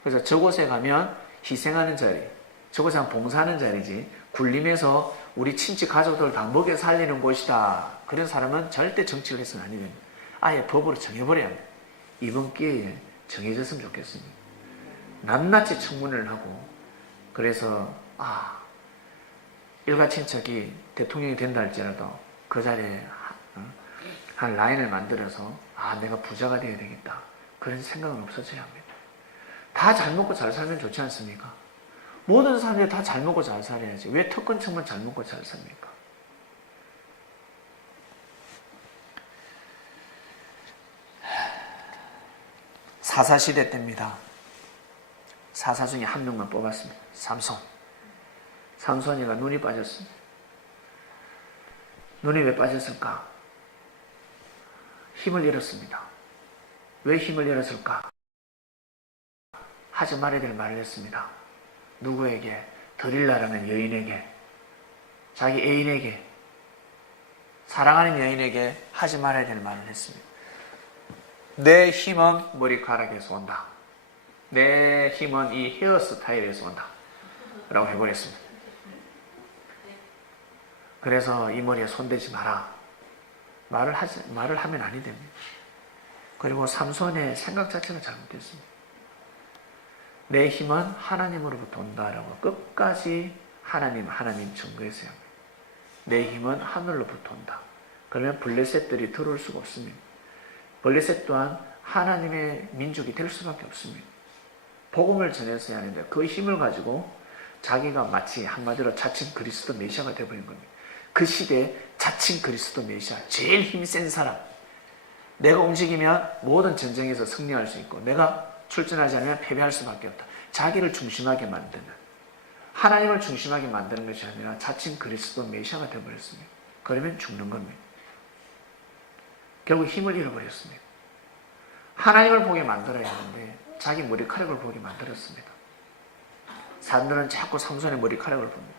그래서 저곳에 가면 희생하는 자리, 저곳에 가면 봉사하는 자리지, 굴림에서 우리 친지 가족들 다 먹여 살리는 곳이다, 그런 사람은 절대 정치를 해서는 안 됩니다. 아예 법으로 정해버려야 합니다. 이번 기회에 정해졌으면 좋겠습니다. 낱낱이 청문회를 하고, 그래서 일가 친척이 대통령이 된다 할지라도 그 자리에 한 라인을 만들어서 내가 부자가 되어야 되겠다, 그런 생각은 없어져야 합니다. 다 잘 먹고 잘 살면 좋지 않습니까? 모든 사람들이 다 잘 먹고 잘 살아야지. 왜 특권층만 잘 먹고 잘 삽니까? 사사시대 때입니다. 사사 중에 한 명만 뽑았습니다. 삼손. 삼손이가 눈이 빠졌습니다. 눈이 왜 빠졌을까? 힘을 잃었습니다. 왜 힘을 잃었을까? 하지 말아야 될 말을 했습니다. 누구에게? 드릴라라는 여인에게, 자기 애인에게, 사랑하는 여인에게 하지 말아야 될 말을 했습니다. 내 힘은 머리카락에서 온다. 내 힘은 이 헤어스타일에서 온다, 라고 해버렸습니다. 그래서 이 머리에 손대지 마라, 말을 하면 아니 됩니다. 그리고 삼손의 생각 자체가 잘못됐습니다. 내 힘은 하나님으로부터 온다라고 끝까지 하나님 증거했어요. 내 힘은 하늘로부터 온다. 그러면 블레셋들이 들어올 수가 없습니다. 블레셋 또한 하나님의 민족이 될 수밖에 없습니다. 복음을 전했어야 하는데 그 힘을 가지고 자기가 마치 한마디로 자칭 그리스도 메시아가 되어버린 겁니다. 그 시대에 자칭 그리스도 메시아, 제일 힘센 사람, 내가 움직이면 모든 전쟁에서 승리할 수 있고 내가 출전하지 않으면 패배할 수밖에 없다. 자기를 중심하게 만드는, 하나님을 중심하게 만드는 것이 아니라 자칭 그리스도 메시아가 되어버렸습니다. 그러면 죽는 겁니다. 결국 힘을 잃어버렸습니다. 하나님을 보게 만들어야 하는데 자기 머리카락을 보게 만들었습니다. 사람들은 자꾸 삼손의 머리카락을 봅니다.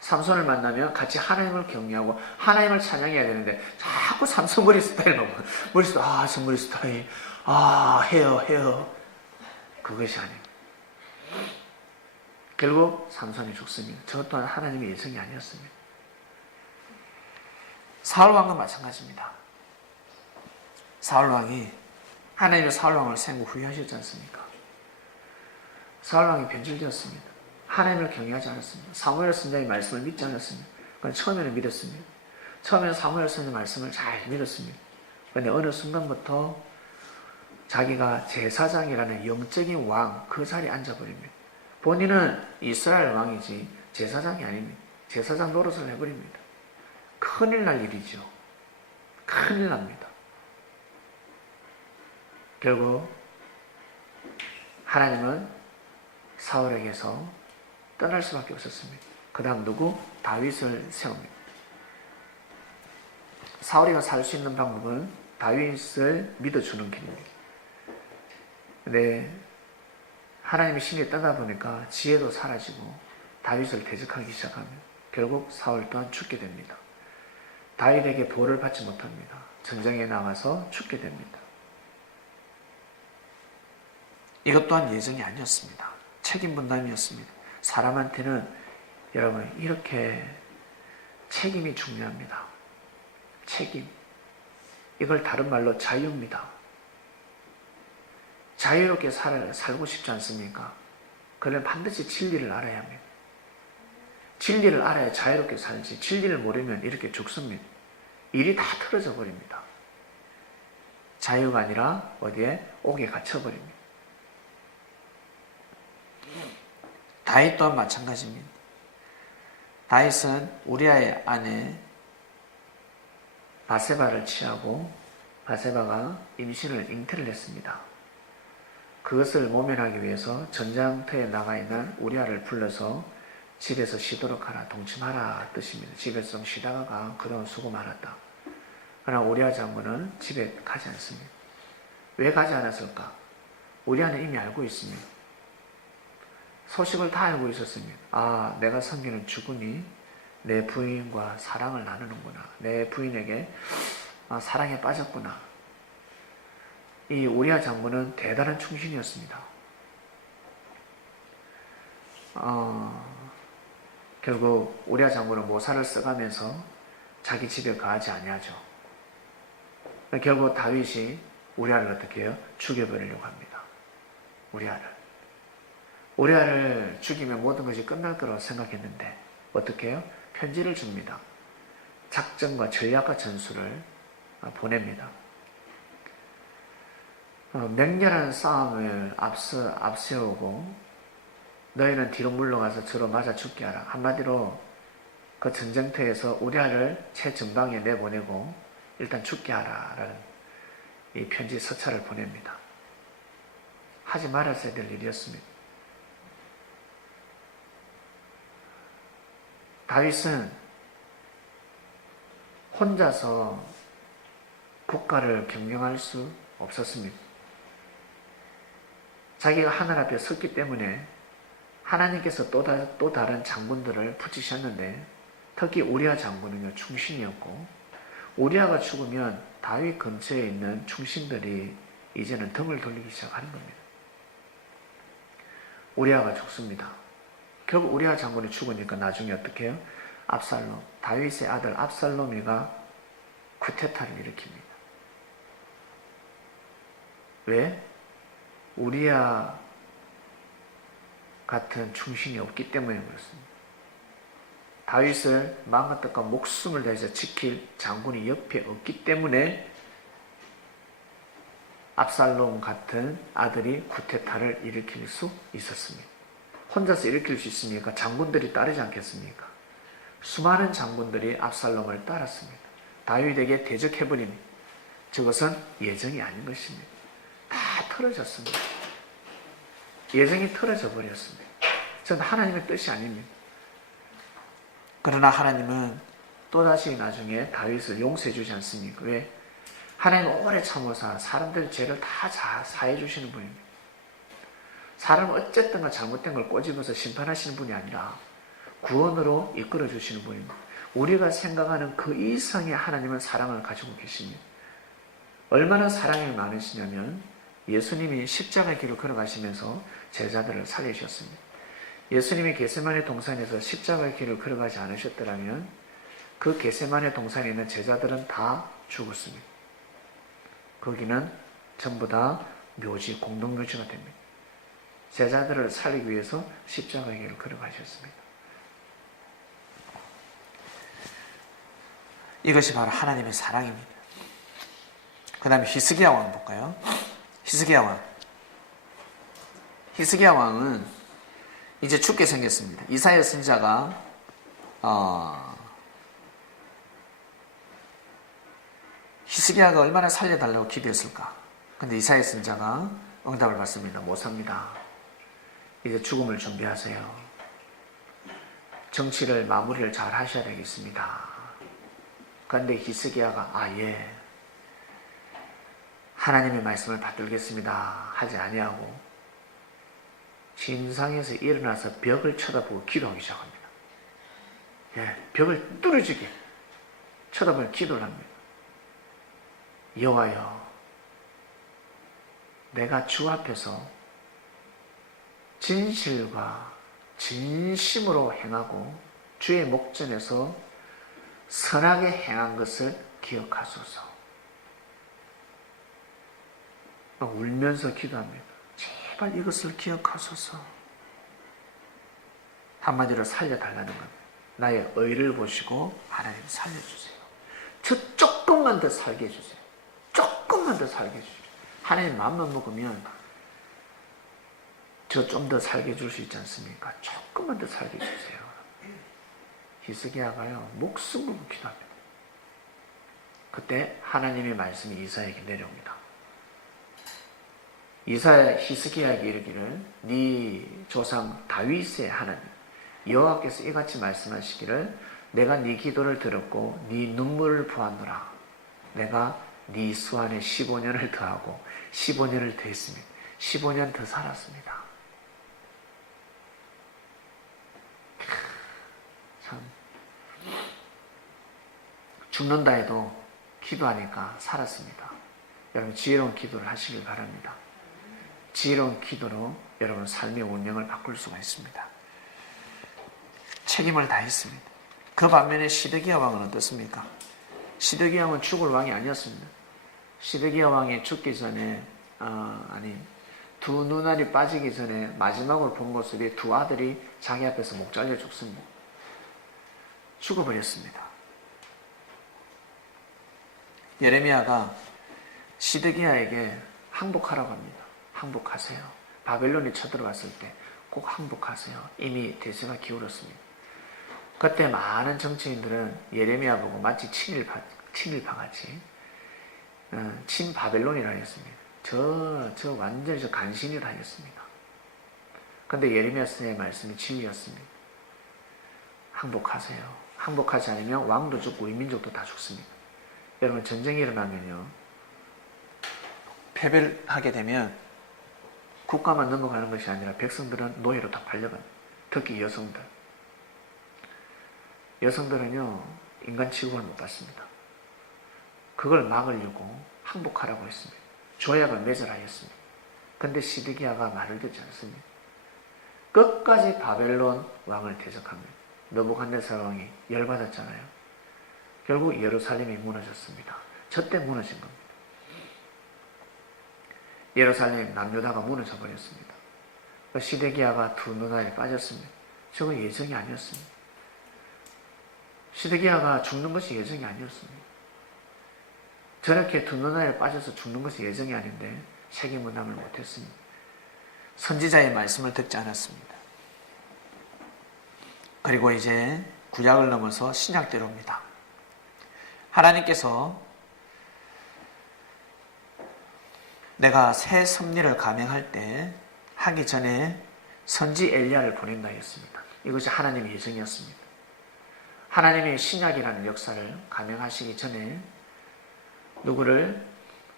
삼손을 만나면 같이 하나님을 경외하고 하나님을 찬양해야 되는데 자꾸 삼손 머리 스타일만 보고 머리 스타일, 저 머리 스타일, 헤어 그것이 아닙니다. 결국 삼손이 죽습니다. 저것 또한 하나님의 예정이 아니었습니다. 사울 왕과 마찬가지입니다. 사울 왕이 하나님의 사울 왕을 생고 후회하셨지 않습니까? 사울 왕이 변질되었습니다. 하나님을 경외하지 않았습니다. 사무엘 선지자의 말씀을 믿지 않았습니다. 그건 처음에는 믿었습니다. 처음에는 사무엘 선지자의 말씀을 잘 믿었습니다. 그런데 어느 순간부터 자기가 제사장이라는 영적인 왕 그 자리에 앉아버립니다. 본인은 이스라엘 왕이지 제사장이 아닙니다. 제사장 노릇을 해버립니다. 큰일 날 일이죠. 큰일 납니다. 결국 하나님은 사울에게서 떠날 수밖에 없었습니다. 그 다음 누구? 다윗을 세웁니다. 사울이가 살 수 있는 방법은 다윗을 믿어주는 길입니다. 근데 하나님의 신이 떠나 보니까 지혜도 사라지고 다윗을 대적하기 시작합니다. 결국 사울 또한 죽게 됩니다. 다윗에게 보호를 받지 못합니다. 전쟁에 나가서 죽게 됩니다. 이것 또한 예정이 아니었습니다. 책임 분담이었습니다. 사람한테는 여러분 이렇게 책임이 중요합니다. 책임. 이걸 다른 말로 자유입니다. 자유롭게 살고 싶지 않습니까? 그러면 반드시 진리를 알아야 합니다. 진리를 알아야 자유롭게 살지 진리를 모르면 이렇게 죽습니다. 일이 다 틀어져 버립니다. 자유가 아니라 어디에? 옥에 갇혀버립니다. 다윗 또한 마찬가지입니다. 다윗은 우리아의 아내 바세바를 취하고 바세바가 임신을 잉태를 했습니다. 그것을 모면하기 위해서 전장터에 나가 있는 우리아를 불러서 집에서 쉬도록 하라, 동침하라 뜻입니다. 집에서 좀 쉬다가 가, 그동안 수고 많았다. 그러나 우리아 장군은 집에 가지 않습니다. 왜 가지 않았을까? 우리아는 이미 알고 있습니다. 소식을 다 알고 있었습니다. 내가 섬기는 주군이 내 부인과 사랑을 나누는구나. 내 부인에게 사랑에 빠졌구나. 이 우리아 장군은 대단한 충신이었습니다. 결국 우리아 장군은 모사를 써가면서 자기 집에 가지 아니하죠. 결국 다윗이 우리아를 어떻게 해요? 죽여버리려고 합니다. 우리아를 죽이면 모든 것이 끝날 거라고 생각했는데 어떻게 해요? 편지를 줍니다. 작전과 전략과 전술을 보냅니다. 맹렬한 싸움을 앞세우고 너희는 뒤로 물러가서 저로 맞아 죽게 하라. 한마디로 그 전쟁터에서 우리아를 최전방에 내보내고 일단 죽게 하라라는 이 편지 서찰을 보냅니다. 하지 말았어야 될 일이었습니다. 다윗은 혼자서 국가를 경영할 수 없었습니다. 자기가 하늘 앞에 섰기 때문에 하나님께서 또 다른 장군들을 붙이셨는데 특히 우리아 장군은요 충신이었고 우리아가 죽으면 다윗 근처에 있는 충신들이 이제는 등을 돌리기 시작하는 겁니다. 우리아가 죽습니다. 결국 우리아 장군이 죽으니까 나중에 어떻게 해요? 압살롬, 다윗의 아들 압살롬이가 쿠데타를 일으킵니다. 왜? 우리아 같은 충신이 없기 때문에 그렇습니다. 다윗을 마음과 뜻과 목숨을 다해서 지킬 장군이 옆에 없기 때문에 압살롬 같은 아들이 쿠데타를 일으킬 수 있었습니다. 혼자서 일으킬 수 있습니까? 장군들이 따르지 않겠습니까? 수많은 장군들이 압살롬을 따랐습니다. 다윗에게 대적해버립니다. 저것은 예정이 아닌 것입니다. 다 틀어졌습니다. 예정이 틀어져 버렸습니다. 저는 하나님의 뜻이 아닙니다. 그러나 하나님은 또다시 나중에 다윗을 용서해 주지 않습니까? 왜? 하나님은 오래 참으사 사람들의 죄를 다 사해 주시는 분입니다. 사람은 어쨌든 잘못된 걸 꼬집어서 심판하시는 분이 아니라 구원으로 이끌어 주시는 분입니다. 우리가 생각하는 그 이상의 하나님은 사랑을 가지고 계십니다. 얼마나 사랑이 많으시냐면 예수님이 십자가의 길을 걸어가시면서 제자들을 살리셨습니다. 예수님이 겟세마네 동산에서 십자가의 길을 걸어가지 않으셨더라면 그 겟세마네 동산에 있는 제자들은 다 죽었습니다. 거기는 전부 다 묘지, 공동묘지가 됩니다. 제자들을 살리기 위해서 십자가의 길을 걸어가셨습니다. 이것이 바로 하나님의 사랑입니다. 그 다음에 히스기야 왕 볼까요? 히스기야 왕은 이제 죽게 생겼습니다. 이사야 선지자가 히스기야가 얼마나 살려달라고 기도했을까? 근데 이사야 선지자가 응답을 받습니다. 못 삽니다. 이제 죽음을 준비하세요. 정치를 마무리를 잘 하셔야 되겠습니다. 그런데 히스기야가 예, 하나님의 말씀을 받들겠습니다 하지 아니하고 침상에서 일어나서 벽을 쳐다보고 기도하기 시작합니다. 벽을 뚫어지게 쳐다보며 기도를 합니다. 여호와여, 내가 주 앞에서 진실과 진심으로 행하고 주의 목전에서 선하게 행한 것을 기억하소서. 울면서 기도합니다. 제발 이것을 기억하소서. 한마디로 살려달라는 겁니다. 나의 의를 보시고 하나님 살려주세요. 저 조금만 더 살게 해주세요. 조금만 더 살게 해주세요. 하나님 마음만 먹으면 저 좀 더 살게 해줄 수 있지 않습니까? 조금만 더 살게 해주세요. 히스기야가요, 목숨 걸고 기도합니다. 그때 하나님의 말씀이 이사야에게 내려옵니다. 히스기야에게 이르기를 네 조상 다윗의 하나님 여호와께서 이같이 말씀하시기를 내가 네 기도를 들었고 네 눈물을 보았노라. 내가 네 수완에 15년을 더하고 15년을 더했으며 15년 더 살았습니다. 참 죽는다 해도 기도하니까 살았습니다. 여러분 지혜로운 기도를 하시길 바랍니다. 지혜로운 기도로 여러분 삶의 운명을 바꿀 수가 있습니다. 책임을 다했습니다. 그 반면에 시드기야 왕은 어떻습니까? 시드기야 왕은 죽을 왕이 아니었습니다. 시드기야 왕이 죽기 전에 두 눈알이 빠지기 전에 마지막으로 본 모습이 두 아들이 자기 앞에서 목 잘려 죽습니다. 죽어버렸습니다. 예레미야가 시드기야에게 항복하라고 합니다. 항복하세요. 바벨론이 쳐들어갔을 때 꼭 항복하세요. 이미 대세가 기울었습니다. 그때 많은 정치인들은 예레미야 보고 마치 친일파같이 친바벨론이라 했습니다. 저 완전히 간신이라 했습니다. 그런데 예레미야 선생의 말씀이 진리였습니다. 항복하세요. 항복하지 않으면 왕도 죽고 민족도 다 죽습니다. 여러분 전쟁이 일어나면요, 패배를 하게 되면 국가만 넘어가는 것이 아니라 백성들은 노예로 다 팔려갑니다. 특히 여성들. 여성들은요, 인간 취급을 못 받습니다. 그걸 막으려고 항복하라고 했습니다. 조약을 맺으라였습니다. 근데 시드기야가 말을 듣지 않습니다. 끝까지 바벨론 왕을 대적합니다. 느부갓네살 왕이 열받았잖아요. 결국 예루살렘이 무너졌습니다. 저때 무너진 겁니다. 예루살렘 남유다가 무너져 버렸습니다. 시드기야가 두 누나에 빠졌습니다. 저건 예정이 아니었습니다. 시드기야가 죽는 것이 예정이 아니었습니다. 저렇게 두 누나에 빠져서 죽는 것이 예정이 아닌데 세기 문담을 못했습니다. 선지자의 말씀을 듣지 않았습니다. 그리고 이제 구약을 넘어서 신약대로 옵니다. 하나님께서 내가 새 섭리를 감행할 때 하기 전에 선지 엘리야를 보낸다 했습니다. 이것이 하나님의 예정이었습니다. 하나님의 신약이라는 역사를 감행하시기 전에 누구를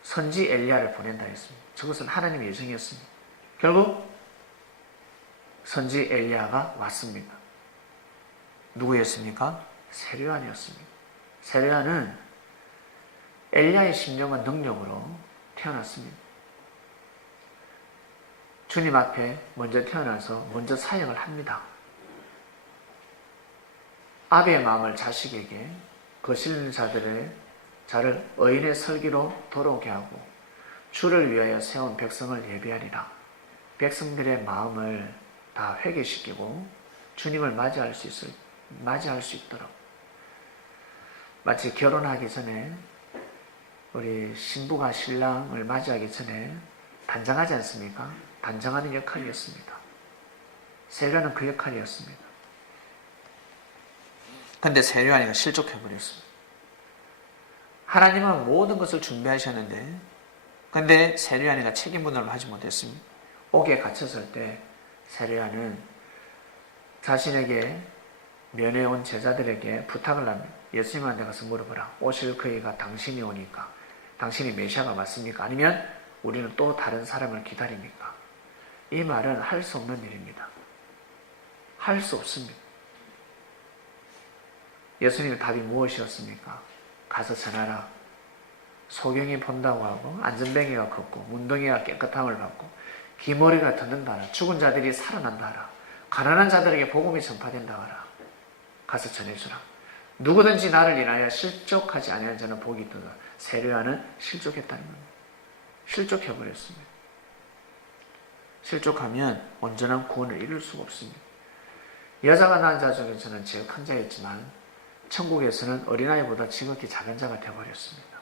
선지 엘리야를 보낸다 했습니다. 저것은 하나님의 예정이었습니다. 결국 선지 엘리야가 왔습니다. 누구였습니까? 세례요한이었습니다. 세례요한은 엘리야의 심령과 능력으로 태어났습니다. 주님 앞에 먼저 태어나서 먼저 사역을 합니다. 아비의 마음을 자식에게 거슬리는 자를 의인의 설기로 돌아오게 하고 주를 위하여 세운 백성을 예비하리라. 백성들의 마음을 다 회개시키고 주님을 맞이할 수 있도록, 마치 결혼하기 전에 우리 신부가 신랑을 맞이하기 전에 단장하지 않습니까? 단장하는 역할이었습니다. 세례요한은 그 역할이었습니다. 그런데 세례요한이가 실족해버렸습니다. 하나님은 모든 것을 준비하셨는데 그런데 세례요한이가 책임 분담을 하지 못했습니다. 옥에 갇혔을 때 세례요한은 자신에게 면회온 제자들에게 부탁을 합니다. 예수님한테 가서 물어보라. 오실 그이가 당신이 오니까 당신이 메시아가 맞습니까? 아니면 우리는 또 다른 사람을 기다립니까? 이 말은 할 수 없는 일입니다. 할 수 없습니다. 예수님의 답이 무엇이었습니까? 가서 전하라. 소경이 본다고 하고 안전뱅이가 걷고 문둥이가 깨끗함을 받고 기머리가 듣는다 하라. 죽은 자들이 살아난다 하라. 가난한 자들에게 복음이 전파된다 하라. 가서 전해주라. 누구든지 나를 인하여 실족하지 아니하는 자는 복이 있도다. 세례요한은 실족했다는 겁니다. 실족해버렸습니다. 실족하면 온전한 구원을 이룰 수가 없습니다. 여자가 낳은 자 중에서는 제일 큰 자였지만 천국에서는 어린아이보다 지극히 작은 자가 되어버렸습니다.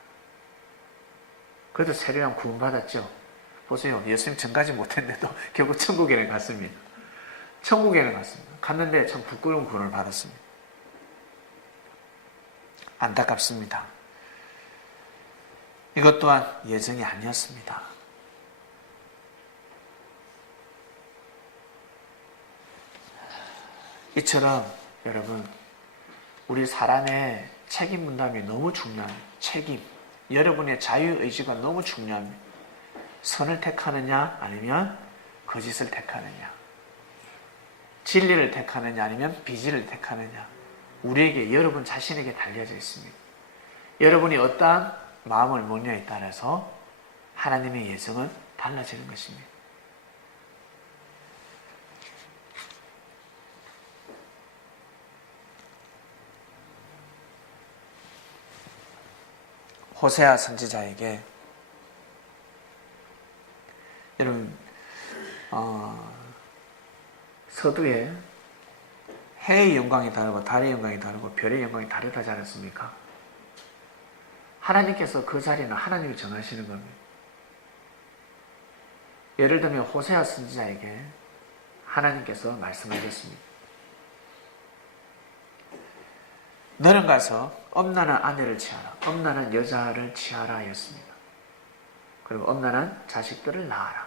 그래도 세례요한 구원받았죠. 보세요. 예수님 전까지 못했는데도 결국 천국에는 갔습니다. 천국에는 갔습니다. 갔는데 참 부끄러운 구원을 받았습니다. 안타깝습니다. 이것 또한 예정이 아니었습니다. 이처럼 여러분, 우리 사람의 책임 분담이 너무 중요합니다. 책임. 여러분의 자유의지가 너무 중요합니다. 선을 택하느냐 아니면 거짓을 택하느냐, 진리를 택하느냐 아니면 비질을 택하느냐, 우리에게, 여러분 자신에게 달려져 있습니다. 여러분이 어떠한 마음을 먹냐에 따라서 하나님의 예정은 달라지는 것입니다. 호세아 선지자에게 여러분 서두에 해의 영광이 다르고 달의 영광이 다르고 별의 영광이 다르다지 않았습니까? 하나님께서 그 자리는 하나님이 정하시는 겁니다. 예를 들면 호세아 선지자에게 하나님께서 말씀하셨습니다. 너는 가서 엄란한 아내를 취하라. 엄란한 여자를 취하라 하였습니다. 그리고 엄란한 자식들을 낳아라.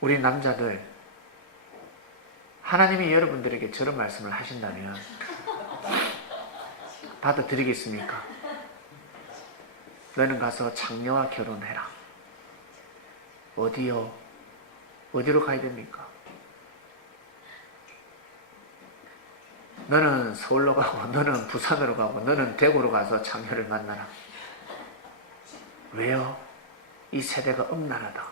우리 남자들, 하나님이 여러분들에게 저런 말씀을 하신다면 받아들이겠습니까? 너는 가서 장녀와 결혼해라. 어디요? 어디로 가야 됩니까? 너는 서울로 가고 너는 부산으로 가고 너는 대구로 가서 장녀를 만나라. 왜요? 이 세대가 음란하다.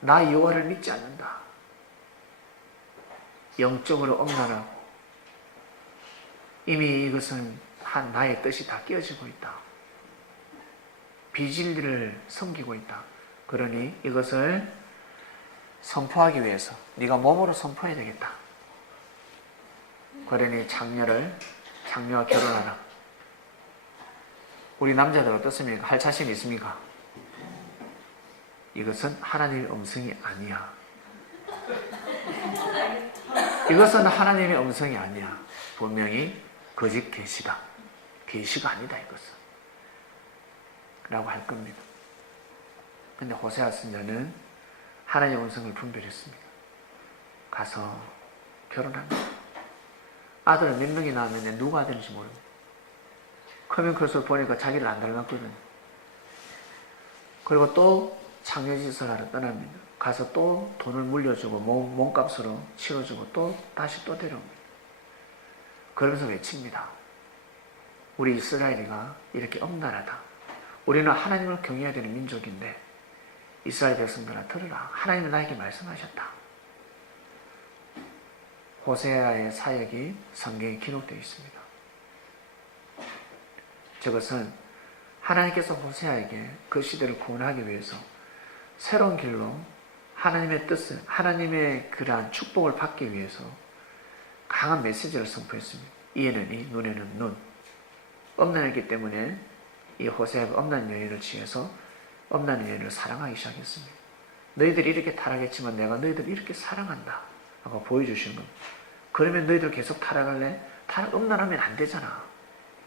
나 여호와를 믿지 않는다. 영적으로 음란하고 이미 이것은 한 나의 뜻이 다 깨어지고 있다. 비진리를 섬기고 있다. 그러니 이것을 선포하기 위해서 네가 몸으로 선포해야 되겠다. 그러니 장녀와 결혼하라. 우리 남자들 어떻습니까? 할 자신 있습니까? 이것은 하나님의 음성이 아니야. 이것은 하나님의 음성이 아니야. 분명히 거짓 계시다. 계시가 아니다 이것은. 라고 할 겁니다. 근데 호세아 선자는 하나님의 음성을 분별했습니다. 가서 결혼합니다. 아들을 몇 명이 낳았는데 누가 아들인지 모릅니다. 크면 클수록 보니까 자기를 안 닮았거든요. 그리고 또 창녀짓을 하러 떠납니다. 가서 또 돈을 물려주고 몸값으로 치러주고 또 다시 또 데려옵니다. 그러면서 외칩니다. 우리 이스라엘이가 이렇게 엄란하다. 우리는 하나님을 경외해야 되는 민족인데 이스라엘 백성들아 들으라. 하나님은 나에게 말씀하셨다. 호세아의 사역이 성경에 기록되어 있습니다. 저것은 하나님께서 호세아에게 그 시대를 구원하기 위해서 새로운 길로 하나님의 뜻을, 하나님의 그러한 축복을 받기 위해서 강한 메시지를 선포했습니다. 이에는 이, 눈에는 눈. 엄난했기 때문에 이 호세아가 엄난 여인을 취해서 엄난 여인을 사랑하기 시작했습니다. 너희들이 이렇게 타락했지만 내가 너희들을 이렇게 사랑한다 하고 보여주시는 겁니다. 그러면 너희들 계속 타락할래? 엄난하면 안 되잖아.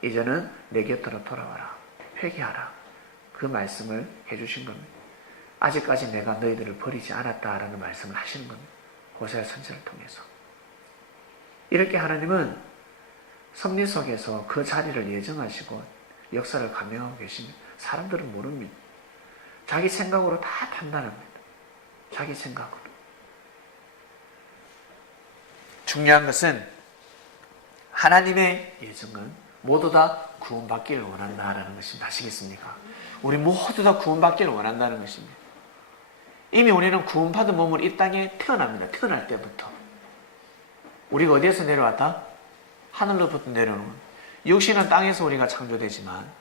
이제는 내 곁으로 돌아와라. 회개하라. 그 말씀을 해주신 겁니다. 아직까지 내가 너희들을 버리지 않았다라는 말씀을 하시는 겁니다. 호세아 선지자를 통해서. 이렇게 하나님은 섭리 속에서 그 자리를 예정하시고 역사를 감행하고 계십니다. 사람들은 모릅니다. 자기 생각으로 다 판단합니다. 자기 생각으로. 중요한 것은 하나님의 예정은 모두 다 구원받기를 원한다라는 것입니다. 아시겠습니까? 우리 모두 다 구원받기를 원한다는 것입니다. 이미 우리는 구원받은 몸으로 이 땅에 태어납니다. 태어날 때부터. 우리가 어디에서 내려왔다? 하늘로부터 내려오는 겁니다. 육신은 땅에서 우리가 창조되지만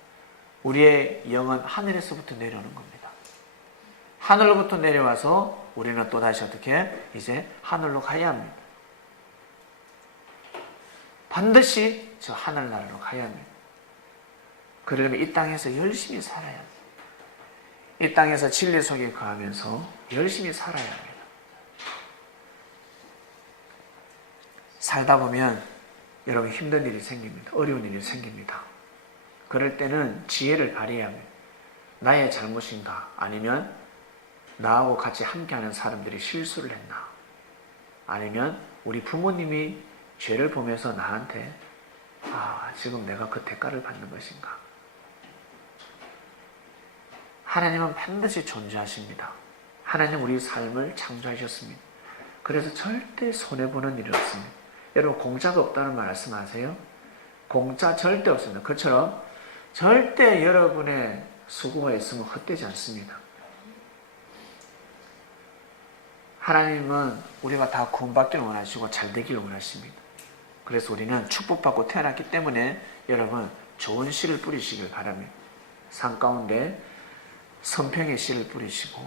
우리의 영은 하늘에서부터 내려오는 겁니다. 하늘로부터 내려와서 우리는 또다시 어떻게? 이제 하늘로 가야 합니다. 반드시 저 하늘나라로 가야 합니다. 그러려면 이 땅에서 열심히 살아야 합니다. 이 땅에서 진리 속에 거하면서 열심히 살아야 합니다. 살다 보면 여러분 힘든 일이 생깁니다. 어려운 일이 생깁니다. 그럴 때는 지혜를 발휘해야 합니다. 나의 잘못인가? 아니면 나하고 같이 함께하는 사람들이 실수를 했나? 아니면 우리 부모님이 죄를 보면서 나한테 지금 내가 그 대가를 받는 것인가? 하나님은 반드시 존재하십니다. 하나님 우리 삶을 창조하셨습니다. 그래서 절대 손해보는 일이 없습니다. 여러분 공짜가 없다는 말씀 아세요? 공짜 절대 없습니다. 그처럼 절대 여러분의 수고가 있으면 헛되지 않습니다. 하나님은 우리가 다 구원받기를 원하시고 잘되기를 원하십니다. 그래서 우리는 축복받고 태어났기 때문에 여러분 좋은 씨를 뿌리시길 바랍니다. 산 가운데 선평의 씨를 뿌리시고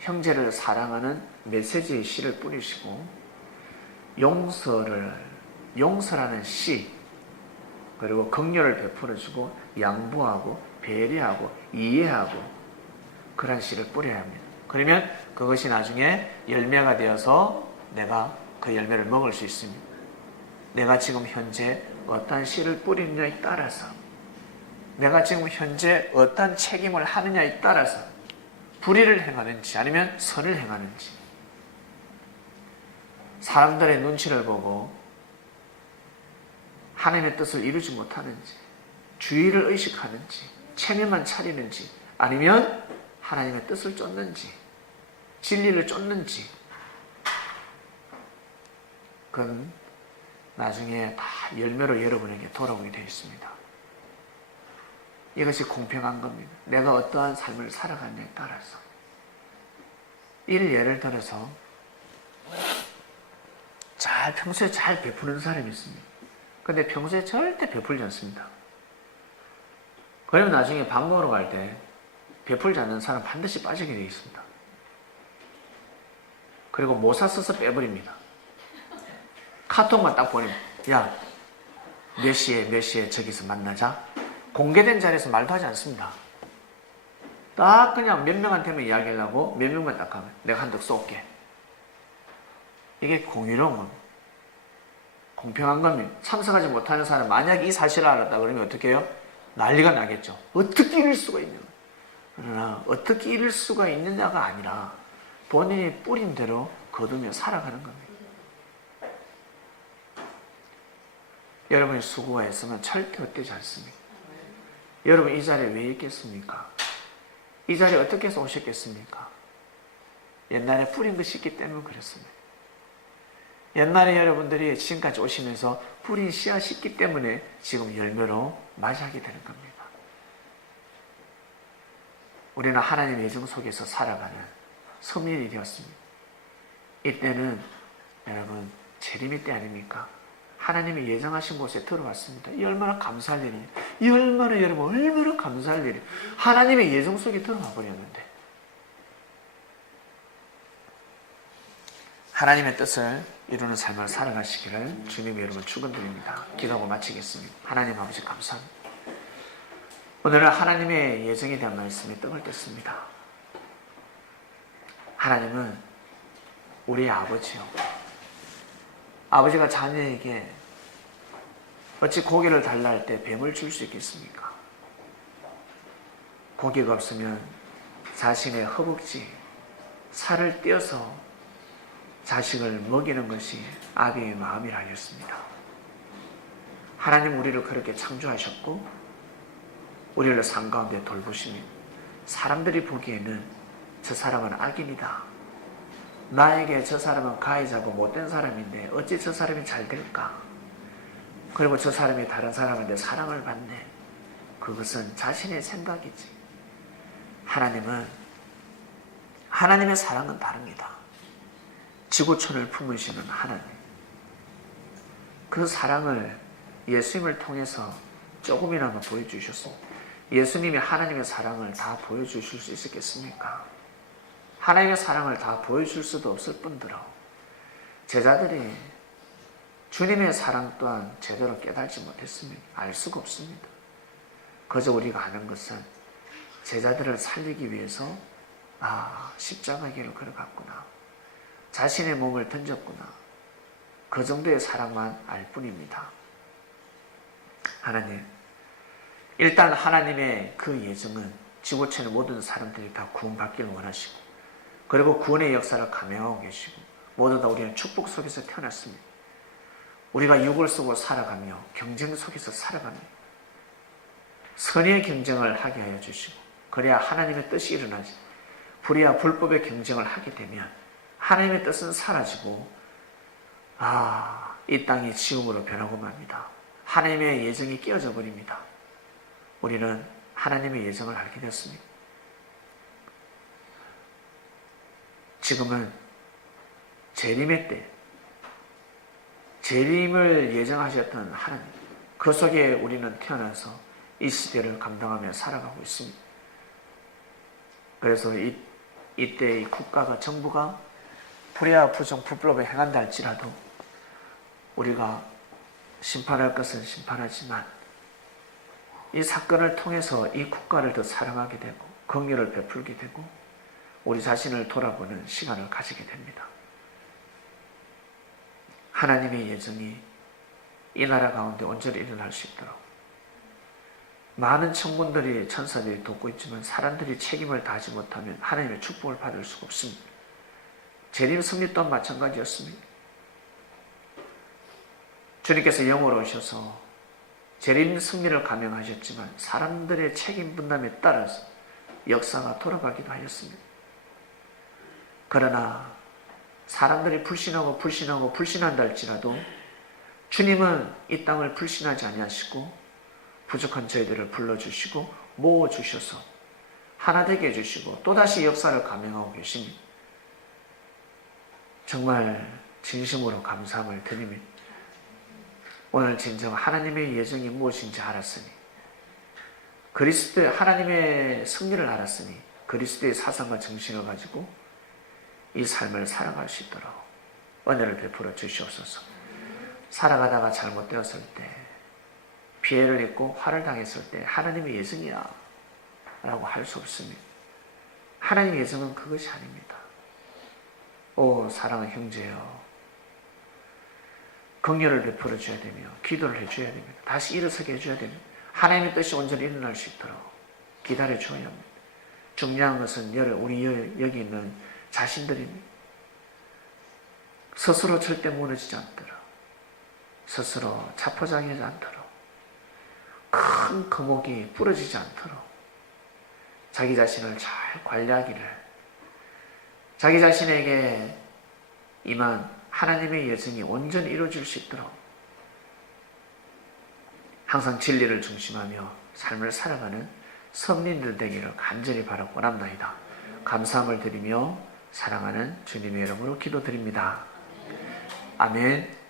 형제를 사랑하는 메시지의 씨를 뿌리시고 용서라는 씨 그리고 긍휼을 베풀어주고 양보하고 배려하고 이해하고 그런 씨를 뿌려야 합니다. 그러면 그것이 나중에 열매가 되어서 내가 그 열매를 먹을 수 있습니다. 내가 지금 현재 어떤 씨를 뿌리느냐에 따라서 내가 지금 현재 어떤 책임을 하느냐에 따라서 불의를 행하는지 아니면 선을 행하는지 사람들의 눈치를 보고 하나님의 뜻을 이루지 못하는지 주의를 의식하는지 체면만 차리는지 아니면 하나님의 뜻을 쫓는지 진리를 쫓는지 그건 나중에 다 열매로 여러분에게 돌아오게 되어 있습니다. 이것이 공평한 겁니다. 내가 어떠한 삶을 살아가느냐에 따라서 예를 들어서 평소에 잘 베푸는 사람이 있습니다. 근데 평소에 절대 베풀지 않습니다. 그러면 나중에 밥 먹으러 갈 때 베풀지 않는 사람 반드시 빠지게 되어 있습니다. 그리고 모사 써서 빼버립니다. 카톡만 딱 보내면 야, 몇 시에 저기서 만나자. 공개된 자리에서 말도 하지 않습니다. 딱 그냥 몇 명한테만 이야기하려고 몇 명만 딱 하면 내가 한턱 쏠게. 이게 공유로운 겁니다. 공평한 겁니다. 참석하지 못하는 사람 만약에 이 사실을 알았다 그러면 어떻게 해요? 난리가 나겠죠. 어떻게 이럴 수가 있냐. 그러나 어떻게 이럴 수가 있느냐가 아니라 본인이 뿌린 대로 거두며 살아가는 겁니다. 여러분이 수고가 있으면 절대 헛되지 않습니다. 여러분 이 자리에 왜 있겠습니까? 이 자리에 어떻게 해서 오셨겠습니까? 옛날에 뿌린 것이 있기 때문에 그렇습니다. 옛날에 여러분들이 지금까지 오시면서 뿌린 씨앗이 있기 때문에 지금 열매로 맞이하게 되는 겁니다. 우리는 하나님의 예정 속에서 살아가는 서민이 되었습니다. 이때는 여러분 재림의 때 아닙니까? 하나님이 예정하신 곳에 들어왔습니다. 이 얼마나 감사할 일이에요. 이 얼마나 여러분 얼마나 감사할 일이에요. 하나님의 예정 속에 들어와 버렸는데 하나님의 뜻을 이루는 삶을 살아가시기를 주님 여러분 축원드립니다. 기도하고 마치겠습니다. 하나님 아버지 감사합니다. 오늘은 하나님의 예정에 대한 말씀에 떡을 뗐습니다. 하나님은 우리의 아버지요. 아버지가 자녀에게 어찌 고기를 달라 할 때 뱀을 줄 수 있겠습니까? 고기가 없으면 자신의 허벅지, 살을 떼어서 자식을 먹이는 것이 아비의 마음이라 하였습니다. 하나님 우리를 그렇게 창조하셨고 우리를 삶 가운데 돌보시며 사람들이 보기에는 저 사람은 악인이다. 나에게 저 사람은 가해자고 못된 사람인데 어찌 저 사람이 잘 될까? 그리고 저 사람이 다른 사람한테 사랑을 받네. 그것은 자신의 생각이지. 하나님의 사랑은 다릅니다. 지구촌을 품으시는 하나님. 그 사랑을 예수님을 통해서 조금이나마 보여주셨습니다. 예수님이 하나님의 사랑을 다 보여주실 수 있었겠습니까? 하나님의 사랑을 다 보여줄 수도 없을 뿐더러 제자들이 주님의 사랑 또한 제대로 깨달지 못했습니다. 알 수가 없습니다. 그저 우리가 아는 것은 제자들을 살리기 위해서 십자가 길을 걸어갔구나. 자신의 몸을 던졌구나. 그 정도의 사랑만 알 뿐입니다. 하나님, 일단 하나님의 그 예정은 지구촌의 모든 사람들이 다 구원받기를 원하시고 그리고 구원의 역사를 감행하고 계시고 모두 다 우리는 축복 속에서 태어났습니다. 우리가 육을 쓰고 살아가며 경쟁 속에서 살아가며 선의의 경쟁을 하게 하여 주시고 그래야 하나님의 뜻이 일어나지 불의와 불법의 경쟁을 하게 되면 하나님의 뜻은 사라지고 이 땅이 지옥으로 변하고 맙니다. 하나님의 예정이 깨어져 버립니다. 우리는 하나님의 예정을 알게 되었습니다. 지금은 재림의 때, 재림을 예정하셨던 하나님, 그 속에 우리는 태어나서 이 시대를 감당하며 살아가고 있습니다. 그래서 이때 이 국가가, 정부가 불의와 부정, 불법을 행한다 할지라도 우리가 심판할 것은 심판하지만 이 사건을 통해서 이 국가를 더 사랑하게 되고 긍휼을 베풀게 되고 우리 자신을 돌아보는 시간을 가지게 됩니다. 하나님의 예정이 이 나라 가운데 온전히 일어날 수 있도록 많은 천군들이 천사들이 돕고 있지만 사람들이 책임을 다하지 못하면 하나님의 축복을 받을 수가 없습니다. 재림 승리 또한 마찬가지였습니다. 주님께서 영으로 오셔서 재림 승리를 감행하셨지만 사람들의 책임 분담에 따라서 역사가 돌아가기도 하였습니다. 그러나 사람들이 불신한다 할지라도 주님은 이 땅을 불신하지 아니하시고 부족한 저희들을 불러주시고 모아주셔서 하나 되게 해주시고 또다시 역사를 감행하고 계십니다. 정말 진심으로 감사함을 드립니다. 오늘 진정 하나님의 예정이 무엇인지 알았으니 그리스도의 하나님의 승리를 알았으니 그리스도의 사상과 정신을 가지고 이 삶을 살아갈 수 있도록 은혜를 베풀어 주시옵소서. 살아가다가 잘못되었을 때, 피해를 입고 화를 당했을 때 하나님의 예정이야 라고 할 수 없습니다. 하나님의 예정은 그것이 아닙니다. 오 사랑하는 형제여, 긍휼을 베풀어 줘야 되며 기도를 해줘야 됩니다. 다시 일어서게 해줘야 됩니다. 하나님의 뜻이 온전히 일어날 수 있도록 기다려 줘야 합니다. 중요한 것은 우리 여기 있는 자신들입니다. 스스로 절대 무너지지 않도록, 스스로 자포자기하지 않도록, 큰 거목이 부러지지 않도록 자기 자신을 잘 관리하기를, 자기 자신에게 임한 하나님의 예정이 온전히 이루어질 수 있도록 항상 진리를 중심하며 삶을 살아가는 성린들 되기를 간절히 바라고 원합나이다. 감사함을 드리며 사랑하는 주님의 이름으로 기도드립니다. 아멘.